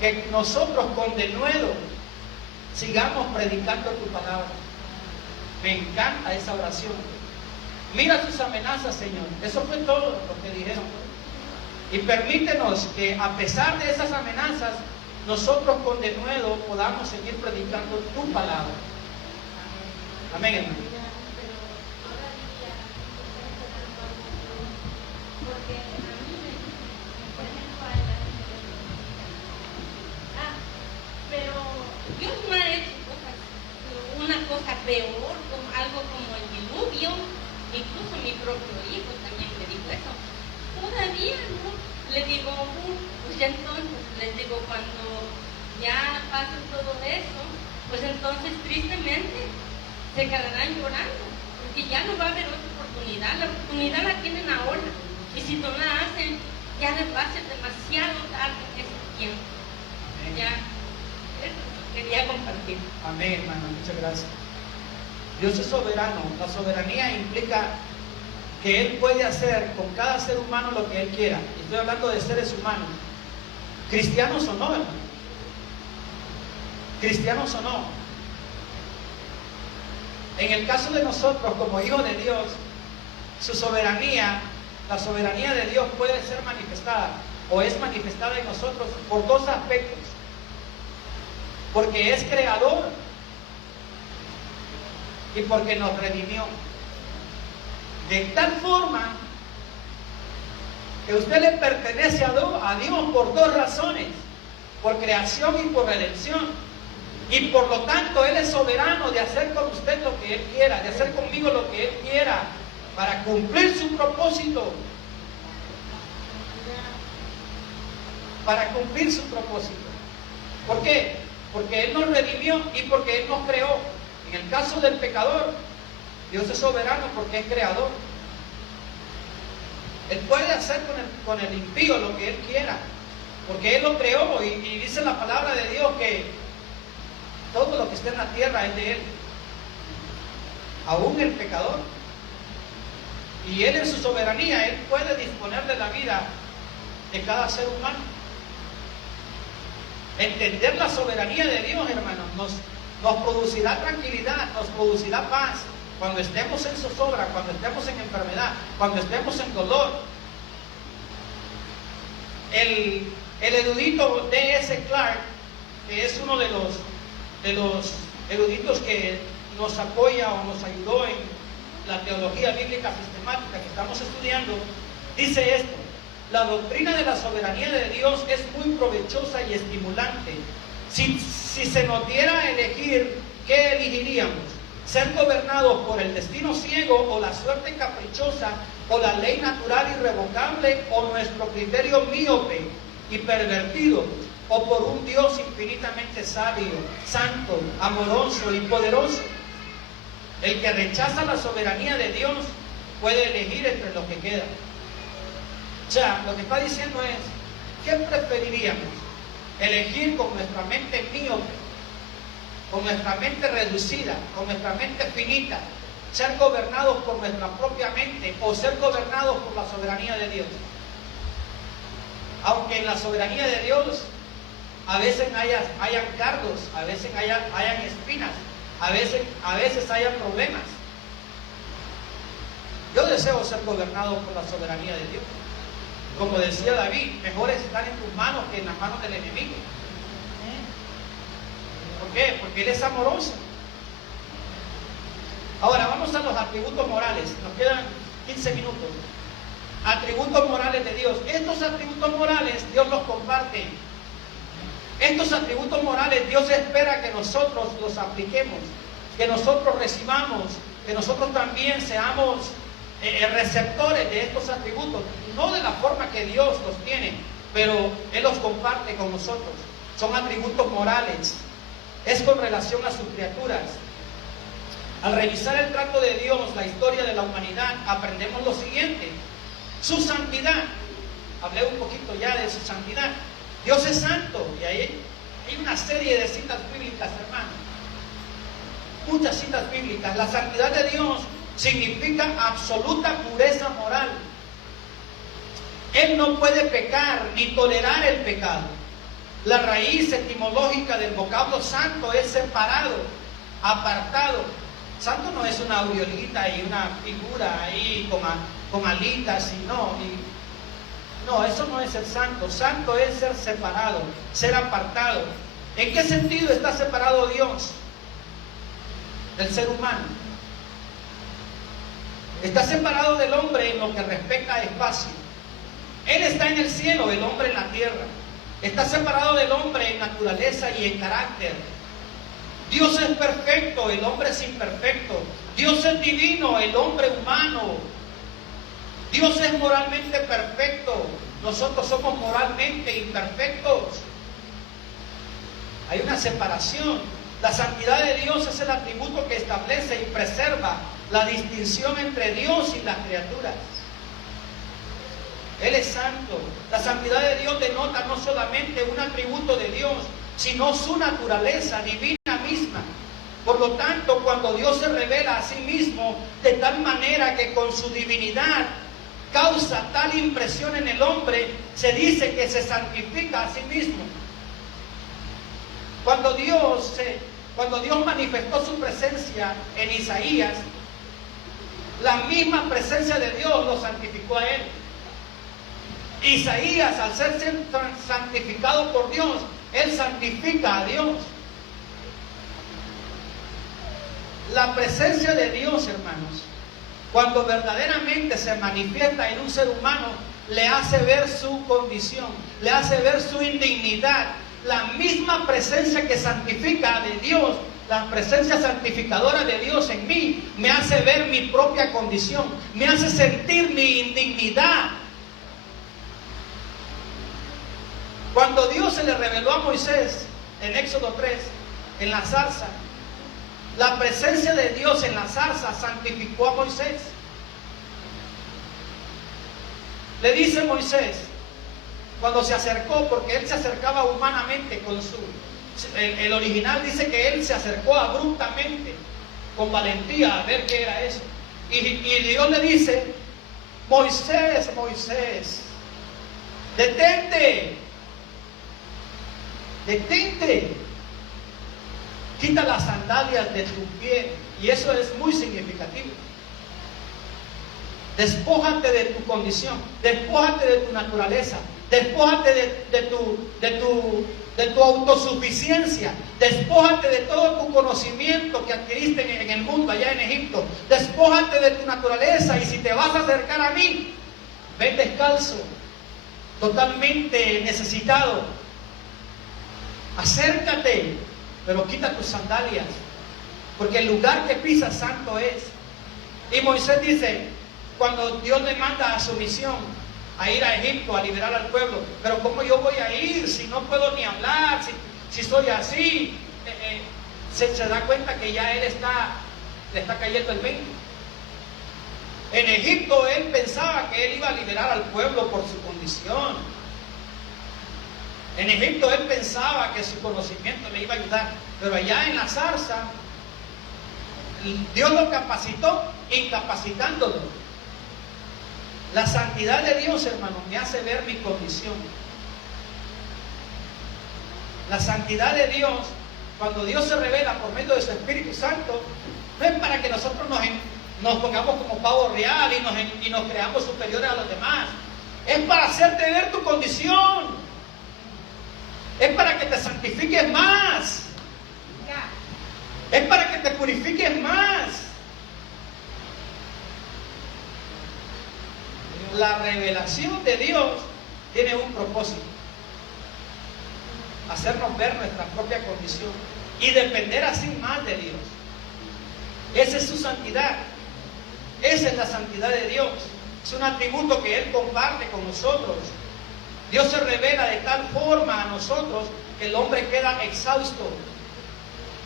que nosotros con denuedo sigamos predicando tu palabra. Me encanta esa oración. Mira sus amenazas, Señor. Eso fue todo lo que dijeron. Y permítenos que a pesar de esas amenazas, nosotros con denuedo podamos seguir predicando tu palabra. Amén, hermano. Pero Dios no ha hecho una cosa peor, como algo como el diluvio. Incluso mi propio hijo también me dijo eso. Todavía no. Le digo, pues ya entonces, les digo, cuando ya pase todo eso, pues entonces tristemente se quedarán llorando, porque ya no va a haber otra oportunidad. La oportunidad la tienen ahora, y si no la hacen, ya les va a ser demasiado tarde en ese tiempo. Ya, eso quería compartir. Amén, hermano, muchas gracias. Dios es soberano. La soberanía implica que Él puede hacer con cada ser humano lo que Él quiera. Y estoy hablando de seres humanos, cristianos o no, hermano. Cristianos o no. En el caso de nosotros como hijos de Dios, su soberanía, la soberanía de Dios puede ser manifestada o es manifestada en nosotros por dos aspectos. Porque es creador y porque nos redimió. De tal forma que usted le pertenece a Dios por dos razones: por creación y por redención. Y por lo tanto Él es soberano de hacer con usted lo que Él quiera, de hacer conmigo lo que Él quiera, para cumplir su propósito. Para cumplir su propósito. ¿Por qué? Porque Él nos redimió y porque Él nos creó. En el caso del pecador, Dios es soberano porque es creador. Él puede hacer con el impío lo que Él quiera, porque Él lo creó, y dice la palabra de Dios que todo lo que está en la tierra es de Él, aún el pecador. Y Él en su soberanía, Él puede disponer de la vida de cada ser humano. Entender la soberanía de Dios, hermanos, nos producirá tranquilidad, nos producirá paz. Cuando estemos en zozobra, cuando estemos en enfermedad, cuando estemos en dolor. El erudito D.S. Clark, que es uno de los eruditos que nos apoya o nos ayudó en la teología bíblica sistemática que estamos estudiando, dice esto: la doctrina de la soberanía de Dios es muy provechosa y estimulante. Si se nos diera a elegir, ¿qué elegiríamos? ¿Ser gobernados por el destino ciego o la suerte caprichosa o la ley natural irrevocable o nuestro criterio míope y pervertido, o por un Dios infinitamente sabio, santo, amoroso y poderoso? El que rechaza la soberanía de Dios puede elegir entre lo que queda. O sea, lo que está diciendo es: ¿qué preferiríamos? ¿Elegir con nuestra mente míope, con nuestra mente reducida, con nuestra mente finita, ser gobernados por nuestra propia mente o ser gobernados por la soberanía de Dios. Aunque en la soberanía de Dios a veces hayan cargos, a veces hayan espinas, a veces hayan problemas. Yo deseo ser gobernado por la soberanía de Dios. Como decía David, mejor es estar en tus manos que en las manos del enemigo. ¿Por qué? Porque Él es amoroso. Ahora vamos a los atributos morales. Nos quedan 15 minutos. Atributos morales de Dios. Estos atributos morales Dios los comparte. Estos atributos morales Dios espera que nosotros los apliquemos, que nosotros recibamos, que nosotros también seamos receptores de estos atributos. No de la forma que Dios los tiene, pero Él los comparte con nosotros. Son atributos morales. Es con relación a sus criaturas. Al revisar el trato de Dios, la historia de la humanidad, aprendemos lo siguiente. Su santidad. Hablé un poquito ya de su santidad. Dios es santo. Y ahí hay una serie de citas bíblicas, hermanos. Muchas citas bíblicas. La santidad de Dios significa absoluta pureza moral. Él no puede pecar ni tolerar el pecado. La raíz etimológica del vocablo santo es separado, apartado. Santo no es una aureolita y una figura ahí con alitas y no. No, eso no es ser santo. Santo es ser separado, ser apartado. ¿En qué sentido está separado Dios del ser humano? Está separado del hombre en lo que respecta a espacio. Él está en el cielo, el hombre en la tierra. Está separado del hombre en naturaleza y en carácter. Dios es perfecto, el hombre es imperfecto. Dios es divino, el hombre humano. Dios es moralmente perfecto, nosotros somos moralmente imperfectos. Hay una separación. La santidad de Dios es el atributo que establece y preserva la distinción entre Dios y las criaturas. Él es santo. La santidad de Dios denota no solamente un atributo de Dios, sino su naturaleza divina misma. Por lo tanto, cuando Dios se revela a sí mismo de tal manera que con su divinidad causa tal impresión en el hombre, se dice que se santifica a sí mismo. Cuando Dios manifestó su presencia en Isaías, la misma presencia de Dios lo santificó a él. Isaías, al ser santificado por Dios, él santifica a Dios. La presencia de Dios, hermanos, cuando verdaderamente se manifiesta en un ser humano, le hace ver su condición, le hace ver su indignidad. La misma presencia que santifica de Dios, la presencia santificadora de Dios en mí, me hace ver mi propia condición, me hace sentir mi indignidad. Cuando Dios se le reveló a Moisés en Éxodo 3, en la zarza, la presencia de Dios en la zarza santificó a Moisés. Le dice Moisés, cuando se acercó, porque él se acercaba humanamente con el original dice que él se acercó abruptamente, con valentía, a ver qué era eso. Y Dios le dice, Moisés, Moisés, detente, detente, quita las sandalias de tu pie. Y eso es muy significativo. Despójate de tu condición, despójate de tu naturaleza, despójate de tu autosuficiencia, despójate de todo tu conocimiento que adquiriste en el mundo allá en Egipto, despójate de tu naturaleza, y si te vas a acercar a mí, ven descalzo, totalmente necesitado, acércate, pero quita tus sandalias, porque el lugar que pisas santo es. Y Moisés dice, cuando Dios le manda a su misión a ir a Egipto a liberar al pueblo, pero ¿cómo yo voy a ir si no puedo ni hablar, si soy así? Se da cuenta que ya le está cayendo el 20. En Egipto él pensaba que él iba a liberar al pueblo por su condición. En Egipto él pensaba que su conocimiento le iba a ayudar, pero allá en la zarza, Dios lo capacitó, incapacitándolo. La santidad de Dios, hermano, me hace ver mi condición. La santidad de Dios, cuando Dios se revela por medio de su Espíritu Santo, no es para que nosotros nos pongamos como pavo real y nos creamos superiores a los demás. Es para hacerte ver tu condición. Es para que te santifiques más. Es para que te purifiques más. La revelación de Dios tiene un propósito: hacernos ver nuestra propia condición y depender así más de Dios. Esa es su santidad. Esa es la santidad de Dios. Es un atributo que Él comparte con nosotros. Dios se revela de tal forma a nosotros que el hombre queda exhausto,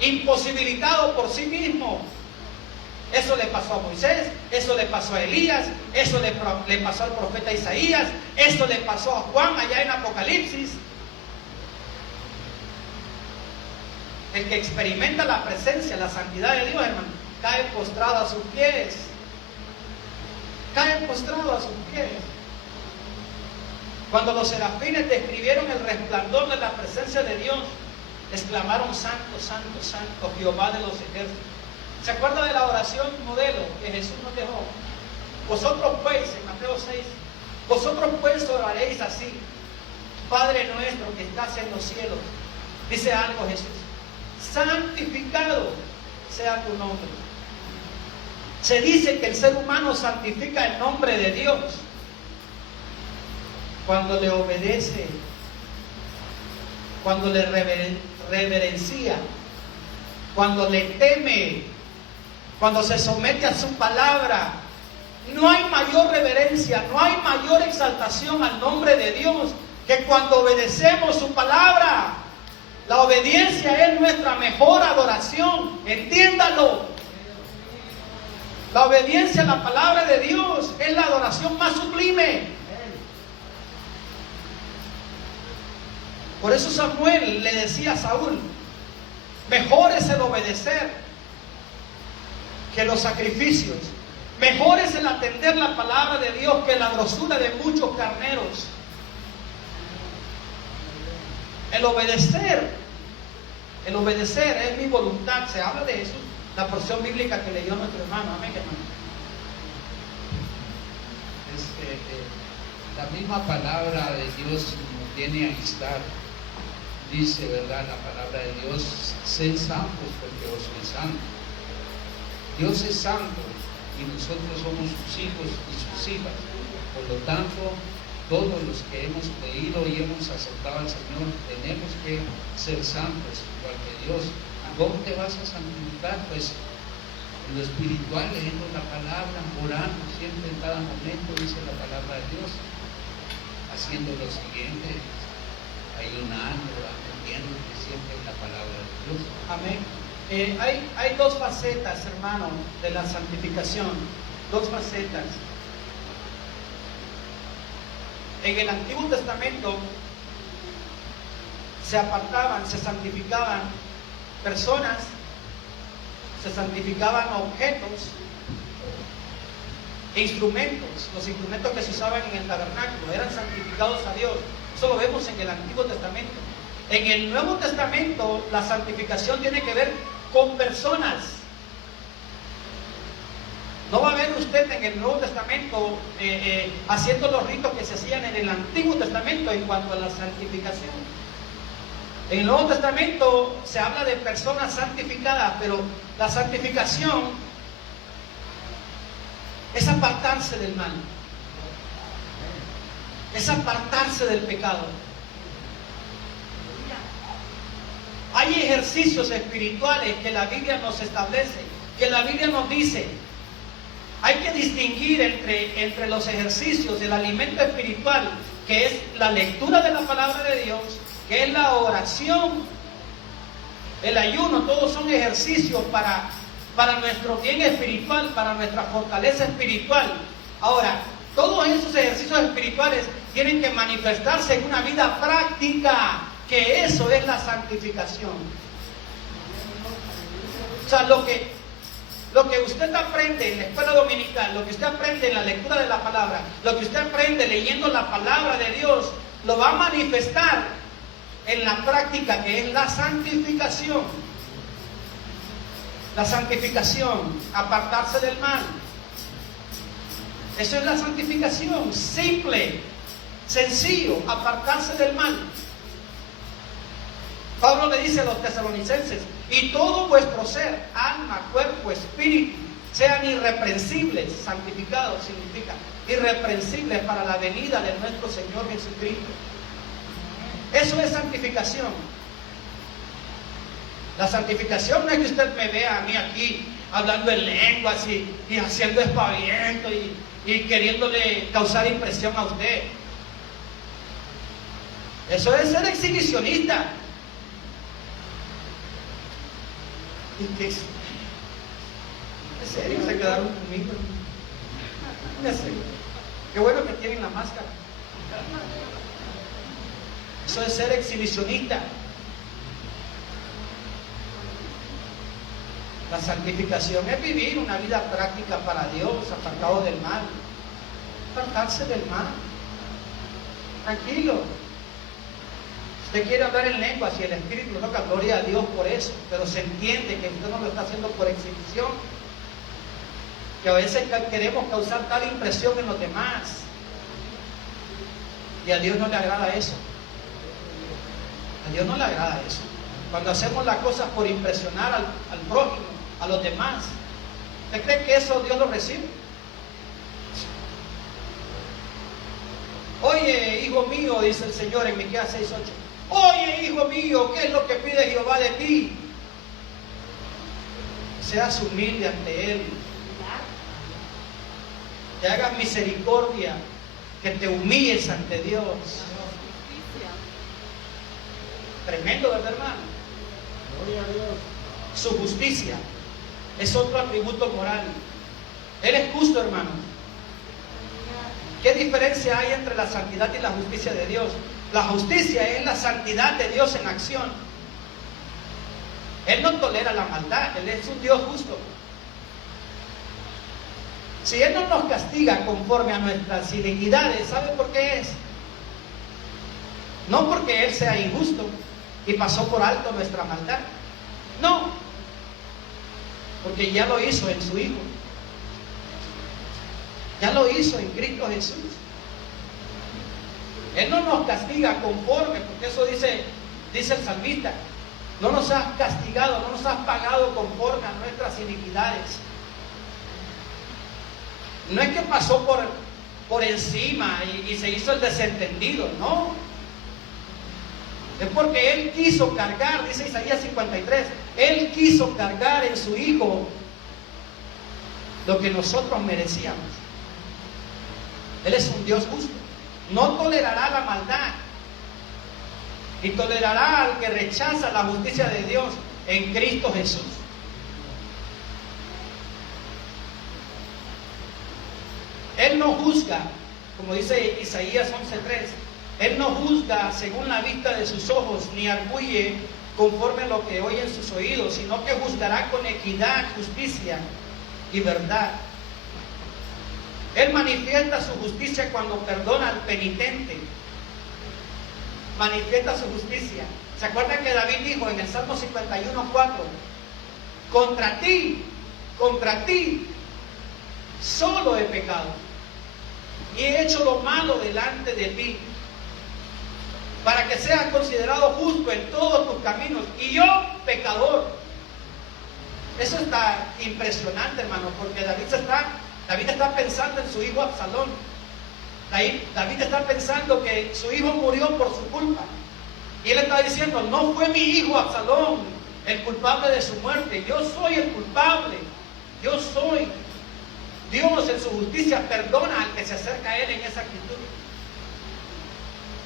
imposibilitado por sí mismo. Eso le pasó a Moisés, eso le pasó a Elías, eso le pasó al profeta Isaías, eso le pasó a Juan allá en Apocalipsis. El que experimenta la presencia, la santidad de Dios, hermano, cae postrado a sus pies. Cae postrado a sus pies. Cuando los serafines describieron el resplandor de la presencia de Dios, exclamaron: Santo, Santo, Santo, Jehová de los ejércitos. ¿Se acuerda de la oración modelo que Jesús nos dejó? Vosotros pues, en Mateo 6, vosotros pues oraréis así: Padre nuestro que estás en los cielos. Dice algo Jesús: santificado sea tu nombre. Se dice que el ser humano santifica el nombre de Dios cuando le obedece, cuando le reverencia, cuando le teme, cuando se somete a su palabra. No hay mayor reverencia, no hay mayor exaltación al nombre de Dios que cuando obedecemos su palabra. La obediencia es nuestra mejor adoración, entiéndalo. La obediencia a la palabra de Dios es la adoración más sublime. Por eso Samuel le decía a Saúl: mejor es el obedecer que los sacrificios. Mejor es el atender la palabra de Dios que la grosura de muchos carneros. El obedecer es mi voluntad. Se habla de eso, la porción bíblica que leyó nuestro hermano. Amén, hermano. La misma palabra de Dios nos viene a instar. Dice, ¿verdad?, la palabra de Dios: sed santos porque yo soy santo. Dios es santo y nosotros somos sus hijos y sus hijas. Por lo tanto, todos los que hemos creído y hemos aceptado al Señor tenemos que ser santos igual que Dios. ¿Cómo te vas a santificar? Pues en lo espiritual, leyendo la palabra, orando siempre en cada momento, dice la palabra de Dios, haciendo lo siguiente: ayunando, atendiendo siempre la palabra de Dios. Amén. Hay dos facetas, hermano, de la santificación. Dos facetas. En el Antiguo Testamento se apartaban, se santificaban personas, se santificaban objetos, instrumentos. Los instrumentos que se usaban en el tabernáculo eran santificados a Dios. Eso lo vemos en el Antiguo Testamento. En el Nuevo Testamento la santificación tiene que ver con personas. No va a ver usted en el Nuevo Testamento haciendo los ritos que se hacían en el Antiguo Testamento en cuanto a la santificación. En el Nuevo Testamento se habla de personas santificadas, pero la santificación es apartarse del mal, es apartarse del pecado. Hay ejercicios espirituales que la Biblia nos establece, que la Biblia nos dice. Hay que distinguir entre los ejercicios del alimento espiritual, que es la lectura de la palabra de Dios, que es la oración, el ayuno. Todos son ejercicios para nuestro bien espiritual, para nuestra fortaleza espiritual. Ahora, todos esos ejercicios espirituales tienen que manifestarse en una vida práctica, que eso es la santificación. O sea, lo que usted aprende en la escuela dominical, lo que usted aprende en la lectura de la palabra, lo que usted aprende leyendo la palabra de Dios, lo va a manifestar en la práctica, que es la santificación. La santificación, apartarse del mal. Eso es la santificación, simple, sencillo, apartarse del mal. Pablo le dice a los tesalonicenses: y todo vuestro ser, alma, cuerpo, espíritu, sean irreprensibles. Santificados significa irreprensibles para la venida de nuestro Señor Jesucristo. Eso es santificación. La santificación no es que usted me vea a mí aquí hablando en lenguas y haciendo espaviento y queriéndole causar impresión a usted. Eso es ser exhibicionista. ¿Y qué es? ¿En serio se quedaron conmigo? ¿En serio? Qué bueno que tienen la máscara. Eso es ser exhibicionista. La santificación es vivir una vida práctica para Dios, apartado del mal. Apartarse del mal. Tranquilo. Usted quiere hablar en lenguas y el Espíritu no toca, gloria a Dios por eso, pero se entiende que usted no lo está haciendo por exhibición, que a veces queremos causar tal impresión en los demás, y a Dios no le agrada eso. A Dios no le agrada eso. Cuando hacemos las cosas por impresionar al prójimo, a los demás, ¿usted cree que eso Dios lo recibe? Oye, hijo mío, dice el Señor en Miqueas 6:8. Oye, hijo mío, ¿qué es lo que pide Jehová de ti? Seas humilde ante Él, que hagas misericordia, que te humilles ante Dios. Tremendo, ¿verdad, hermano? Gloria a Dios. Su justicia es otro atributo moral. Él es justo, hermano. ¿Qué diferencia hay entre la santidad y la justicia de Dios? La justicia es la santidad de Dios en acción. Él no tolera la maldad, Él es un Dios justo. Si Él no nos castiga conforme a nuestras iniquidades, ¿sabe por qué es? No porque Él sea injusto y pasó por alto nuestra maldad. No, porque ya lo hizo en su Hijo. Ya lo hizo en Cristo Jesús. Él no nos castiga conforme, porque eso dice el salmista: no nos has castigado, no nos has pagado conforme a nuestras iniquidades. No es que pasó por encima y se hizo el desentendido, no. Es porque Él quiso cargar, dice Isaías 53, Él quiso cargar en su Hijo lo que nosotros merecíamos. Él es un Dios justo. No tolerará la maldad, ni tolerará al que rechaza la justicia de Dios en Cristo Jesús. Él no juzga, como dice Isaías 11:3, Él no juzga según la vista de sus ojos, ni arguye conforme a lo que oye en sus oídos, sino que juzgará con equidad, justicia y verdad. Él manifiesta su justicia cuando perdona al penitente. Manifiesta su justicia. ¿Se acuerdan que David dijo en el Salmo 51:4? Contra ti, solo he pecado y he hecho lo malo delante de ti, para que seas considerado justo en todos tus caminos, y yo pecador. Eso está impresionante, hermano, porque David está pensando en su hijo Absalón. David está pensando que su hijo murió por su culpa. Y él está diciendo: no fue mi hijo Absalón el culpable de su muerte, yo soy el culpable. Yo soy. Dios en su justicia perdona al que se acerca a Él en esa actitud,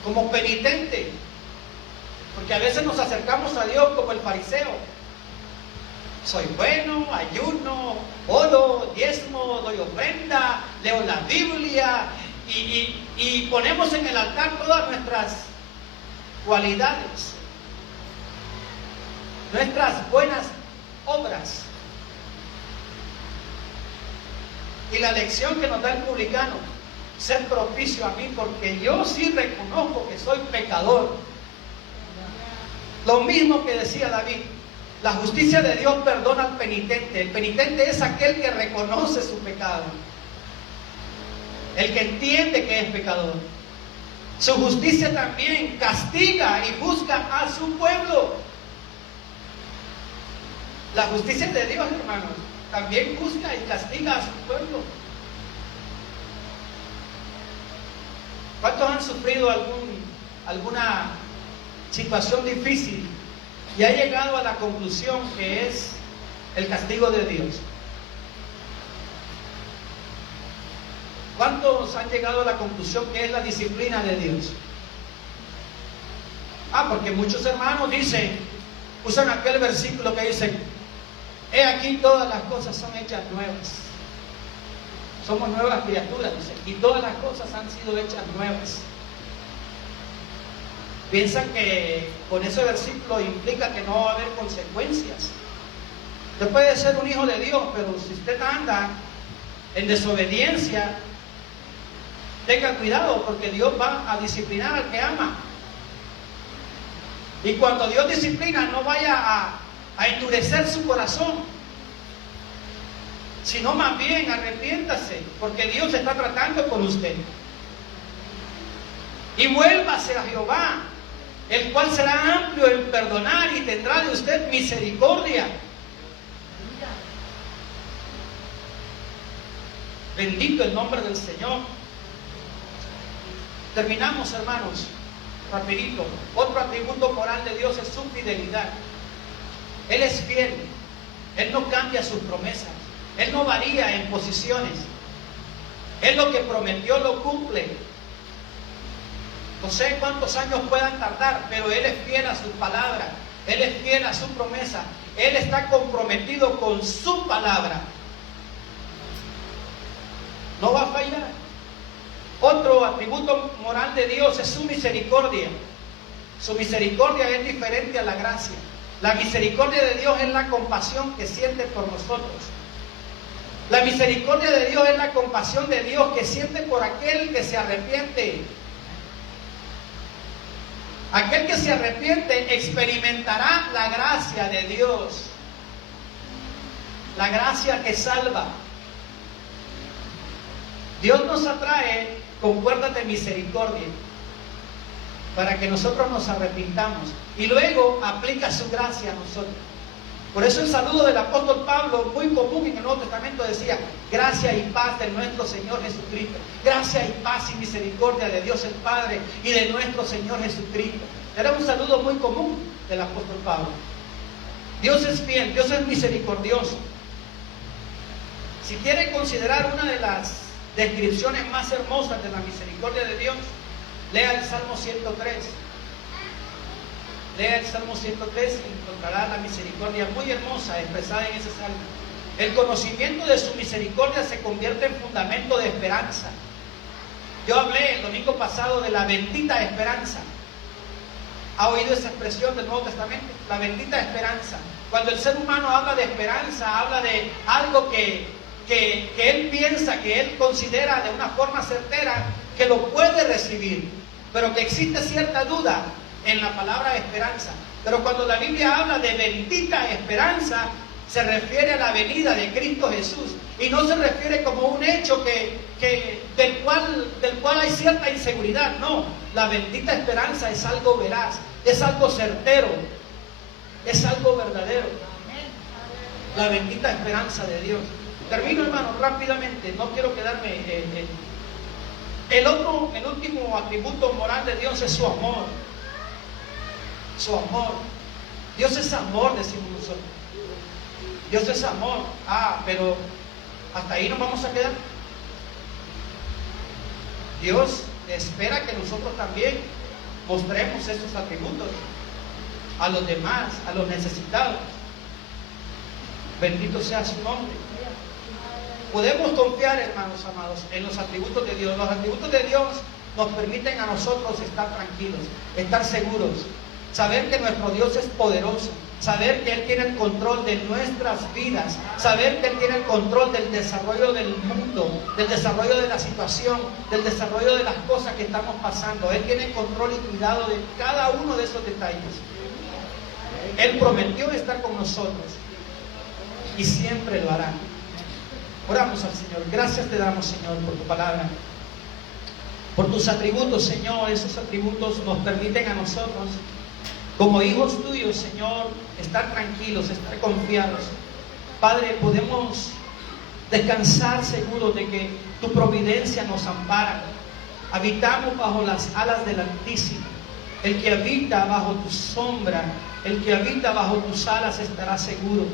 como penitente. Porque a veces nos acercamos a Dios como el fariseo: soy bueno, ayuno, oro, diezmo, doy ofrenda, leo la Biblia, y ponemos en el altar todas nuestras cualidades, nuestras buenas obras. Y la lección que nos da el publicano, ser propicio a mí, porque yo sí reconozco que soy pecador. Lo mismo que decía David, la justicia de Dios perdona al penitente. El penitente es aquel que reconoce su pecado, el que entiende que es pecador. Su justicia también castiga y juzga a su pueblo. La justicia de Dios, hermanos, también juzga y castiga a su pueblo. ¿Cuántos han sufrido alguna situación difícil y ha llegado a la conclusión que es el castigo de Dios? ¿Cuántos han llegado a la conclusión que es la disciplina de Dios? Porque muchos hermanos usan aquel versículo que dice: he aquí todas las cosas son hechas nuevas. Somos nuevas criaturas, dice, y todas las cosas han sido hechas nuevas. Piensan que con ese versículo implica que no va a haber consecuencias. Usted puede ser un hijo de Dios, pero si usted anda en desobediencia, tenga cuidado, porque Dios va a disciplinar al que ama. Y cuando Dios disciplina, no vaya a endurecer su corazón, sino más bien arrepiéntase, porque Dios está tratando con usted. Y vuélvase a Jehová, el cual será amplio en perdonar y tendrá de usted misericordia. Bendito el nombre del Señor. Terminamos, hermanos, rapidito. Otro atributo moral de Dios es su fidelidad. Él es fiel. Él no cambia sus promesas. Él no varía en posiciones. Él lo que prometió lo cumple. No sé cuántos años puedan tardar, pero Él es fiel a su palabra. Él es fiel a su promesa. Él está comprometido con su palabra. No va a fallar. Otro atributo moral de Dios es su misericordia. Su misericordia es diferente a la gracia. La misericordia de Dios es la compasión que siente por nosotros. La misericordia de Dios es la compasión de Dios que siente por aquel que se arrepiente. Aquel que se arrepiente experimentará la gracia de Dios. La gracia que salva. Dios nos atrae con cuerdas de misericordia para que nosotros nos arrepintamos y luego aplica su gracia a nosotros. Por eso el saludo del apóstol Pablo, muy común en el Nuevo Testamento, decía: gracia y paz de nuestro Señor Jesucristo. Gracia y paz y misericordia de Dios el Padre y de nuestro Señor Jesucristo. Era un saludo muy común del apóstol Pablo. Dios es fiel, Dios es misericordioso. Si quiere considerar una de las descripciones más hermosas de la misericordia de Dios, lea el Salmo 103. Lea el Salmo 103 y encontrará la misericordia muy hermosa expresada en ese salmo. El conocimiento de su misericordia se convierte en fundamento de esperanza. Yo hablé el domingo pasado de la bendita esperanza. ¿Ha oído esa expresión del Nuevo Testamento? La bendita esperanza. Cuando el ser humano habla de esperanza, habla de algo que él piensa, que él considera de una forma certera que lo puede recibir, pero que existe cierta duda en la palabra esperanza. Pero cuando la Biblia habla de bendita esperanza, se refiere a la venida de Cristo Jesús, y no se refiere como un hecho del cual hay cierta inseguridad. No, la bendita esperanza es algo veraz, es algo certero, es algo verdadero. La bendita esperanza de Dios. Termino, hermano, rápidamente, no quiero quedarme el último atributo moral de Dios es su amor. Su amor. Dios es amor, decimos nosotros. Dios es amor. Pero hasta ahí nos vamos a quedar. Dios espera que nosotros también mostremos estos atributos a los demás, a los necesitados. Bendito sea su nombre. podemos confiar, hermanos amados, en los atributos de Dios. Los atributos de Dios nos permiten a nosotros estar tranquilos, estar seguros, saber que nuestro Dios es poderoso, saber que Él tiene el control de nuestras vidas, saber que Él tiene el control del desarrollo del mundo, del desarrollo de la situación, del desarrollo de las cosas que estamos pasando. Él tiene control y cuidado de cada uno de esos detalles. Él prometió estar con nosotros y siempre lo hará. Oramos al Señor. Gracias te damos, Señor, por tu palabra, por tus atributos, Señor. Esos atributos nos permiten a nosotros, como hijos tuyos, Señor, estar tranquilos, estar confiados. Padre, podemos descansar seguros de que tu providencia nos ampara. Habitamos bajo las alas del Altísimo. El que habita bajo tu sombra, el que habita bajo tus alas estará seguro.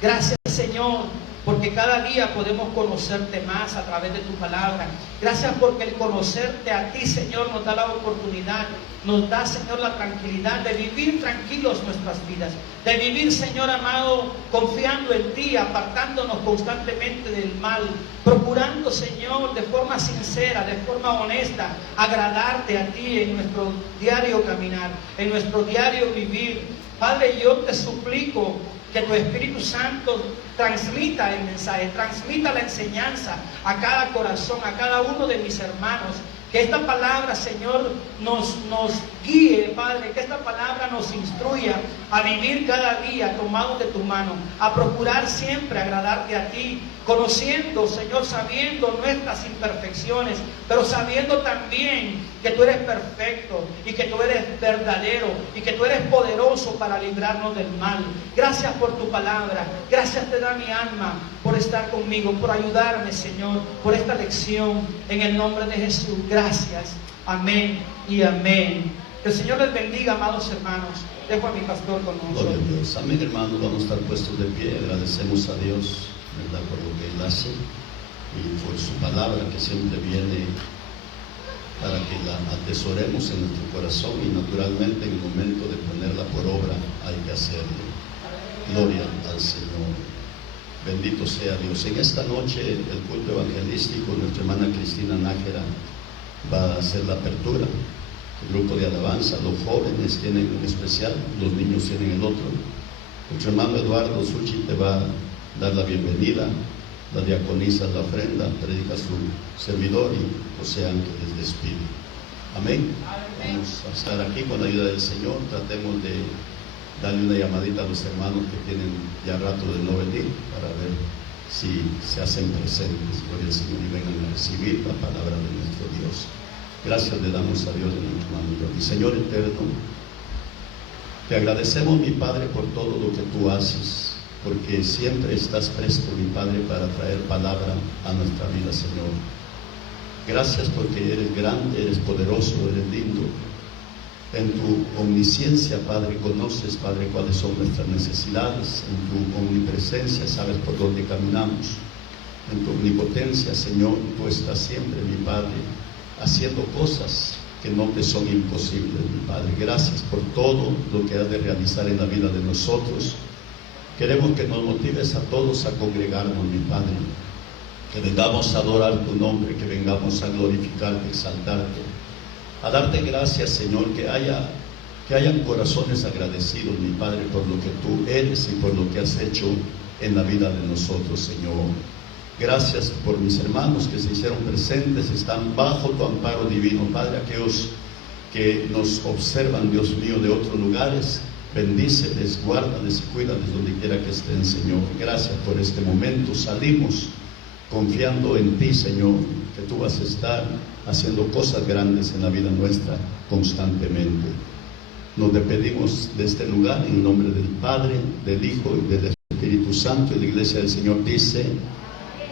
Gracias, Señor, porque cada día podemos conocerte más a través de tu palabra. Gracias porque el conocerte a ti, Señor, nos da la oportunidad, nos da, Señor, la tranquilidad de vivir tranquilos nuestras vidas, de vivir, Señor amado, confiando en ti, apartándonos constantemente del mal, procurando, Señor, de forma sincera, de forma honesta, agradarte a ti en nuestro diario caminar, en nuestro diario vivir. Padre, yo te suplico que tu Espíritu Santo transmita el mensaje, transmita la enseñanza a cada corazón, a cada uno de mis hermanos. Que esta palabra, Señor, nos guíe, Padre, que esta palabra nos instruya a vivir cada día tomados de tu mano, a procurar siempre agradarte a ti, conociendo, Señor, sabiendo nuestras imperfecciones, pero sabiendo también que tú eres perfecto y que tú eres verdadero y que tú eres poderoso para librarnos del mal. Gracias por tu palabra, gracias te da mi alma por estar conmigo, por ayudarme, Señor, por esta lección, en el nombre de Jesús. Gracias, amén y amén. Que el Señor les bendiga, amados hermanos. Dejo a mi pastor con Gloria nosotros. a Dios. Amén, hermanos. Vamos a estar puestos de pie. Agradecemos a Dios, ¿verdad?, por lo que Él hace y por su palabra que siempre viene para que la atesoremos en nuestro corazón, y naturalmente en el momento de ponerla por obra hay que hacerlo. Gloria al Señor. Bendito sea Dios. En esta noche el culto evangelístico, nuestra hermana Cristina Nájera va a hacer la apertura. El grupo de alabanza, los jóvenes tienen un especial, los niños tienen el otro. Nuestro hermano Eduardo Suchi te va a dar la bienvenida, la diaconisa la ofrenda, predica su servidor y José Ángeles despide. Amén. Vamos a estar aquí con la ayuda del Señor. Tratemos de darle una llamadita a los hermanos que tienen ya rato de no venir para ver si se hacen presentes, gloria al Señor, y vengan a recibir la palabra de nuestro Dios. Gracias le damos a Dios en nuestro nombre. Y Señor eterno, te agradecemos, mi Padre, por todo lo que tú haces, porque siempre estás presto, mi Padre, para traer palabra a nuestra vida, Señor. Gracias porque eres grande, eres poderoso, eres lindo. En tu omnisciencia, Padre, conoces, Padre, cuáles son nuestras necesidades. En tu omnipresencia sabes por dónde caminamos. En tu omnipotencia, Señor, tú estás siempre, mi Padre, haciendo cosas que no te son imposibles, mi Padre. Gracias por todo lo que has de realizar en la vida de nosotros. Queremos que nos motives a todos a congregarnos, mi Padre, que vengamos a adorar tu nombre, que vengamos a glorificarte, exaltarte, a darte gracias, Señor, que hayan corazones agradecidos, mi Padre, por lo que tú eres y por lo que has hecho en la vida de nosotros, Señor. Gracias por mis hermanos que se hicieron presentes, están bajo tu amparo divino, Padre. Aquellos que nos observan, Dios mío, de otros lugares, bendíceles, guárdales y cuídales donde quiera que estén, Señor. Gracias por este momento. Salimos confiando en ti, Señor, que tú vas a estar haciendo cosas grandes en la vida nuestra constantemente. Nos despedimos de este lugar en nombre del Padre, del Hijo y del Espíritu Santo, y la iglesia del Señor dice: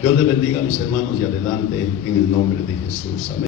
Dios les bendiga, mis hermanos, y adelante en el nombre de Jesús. Amén.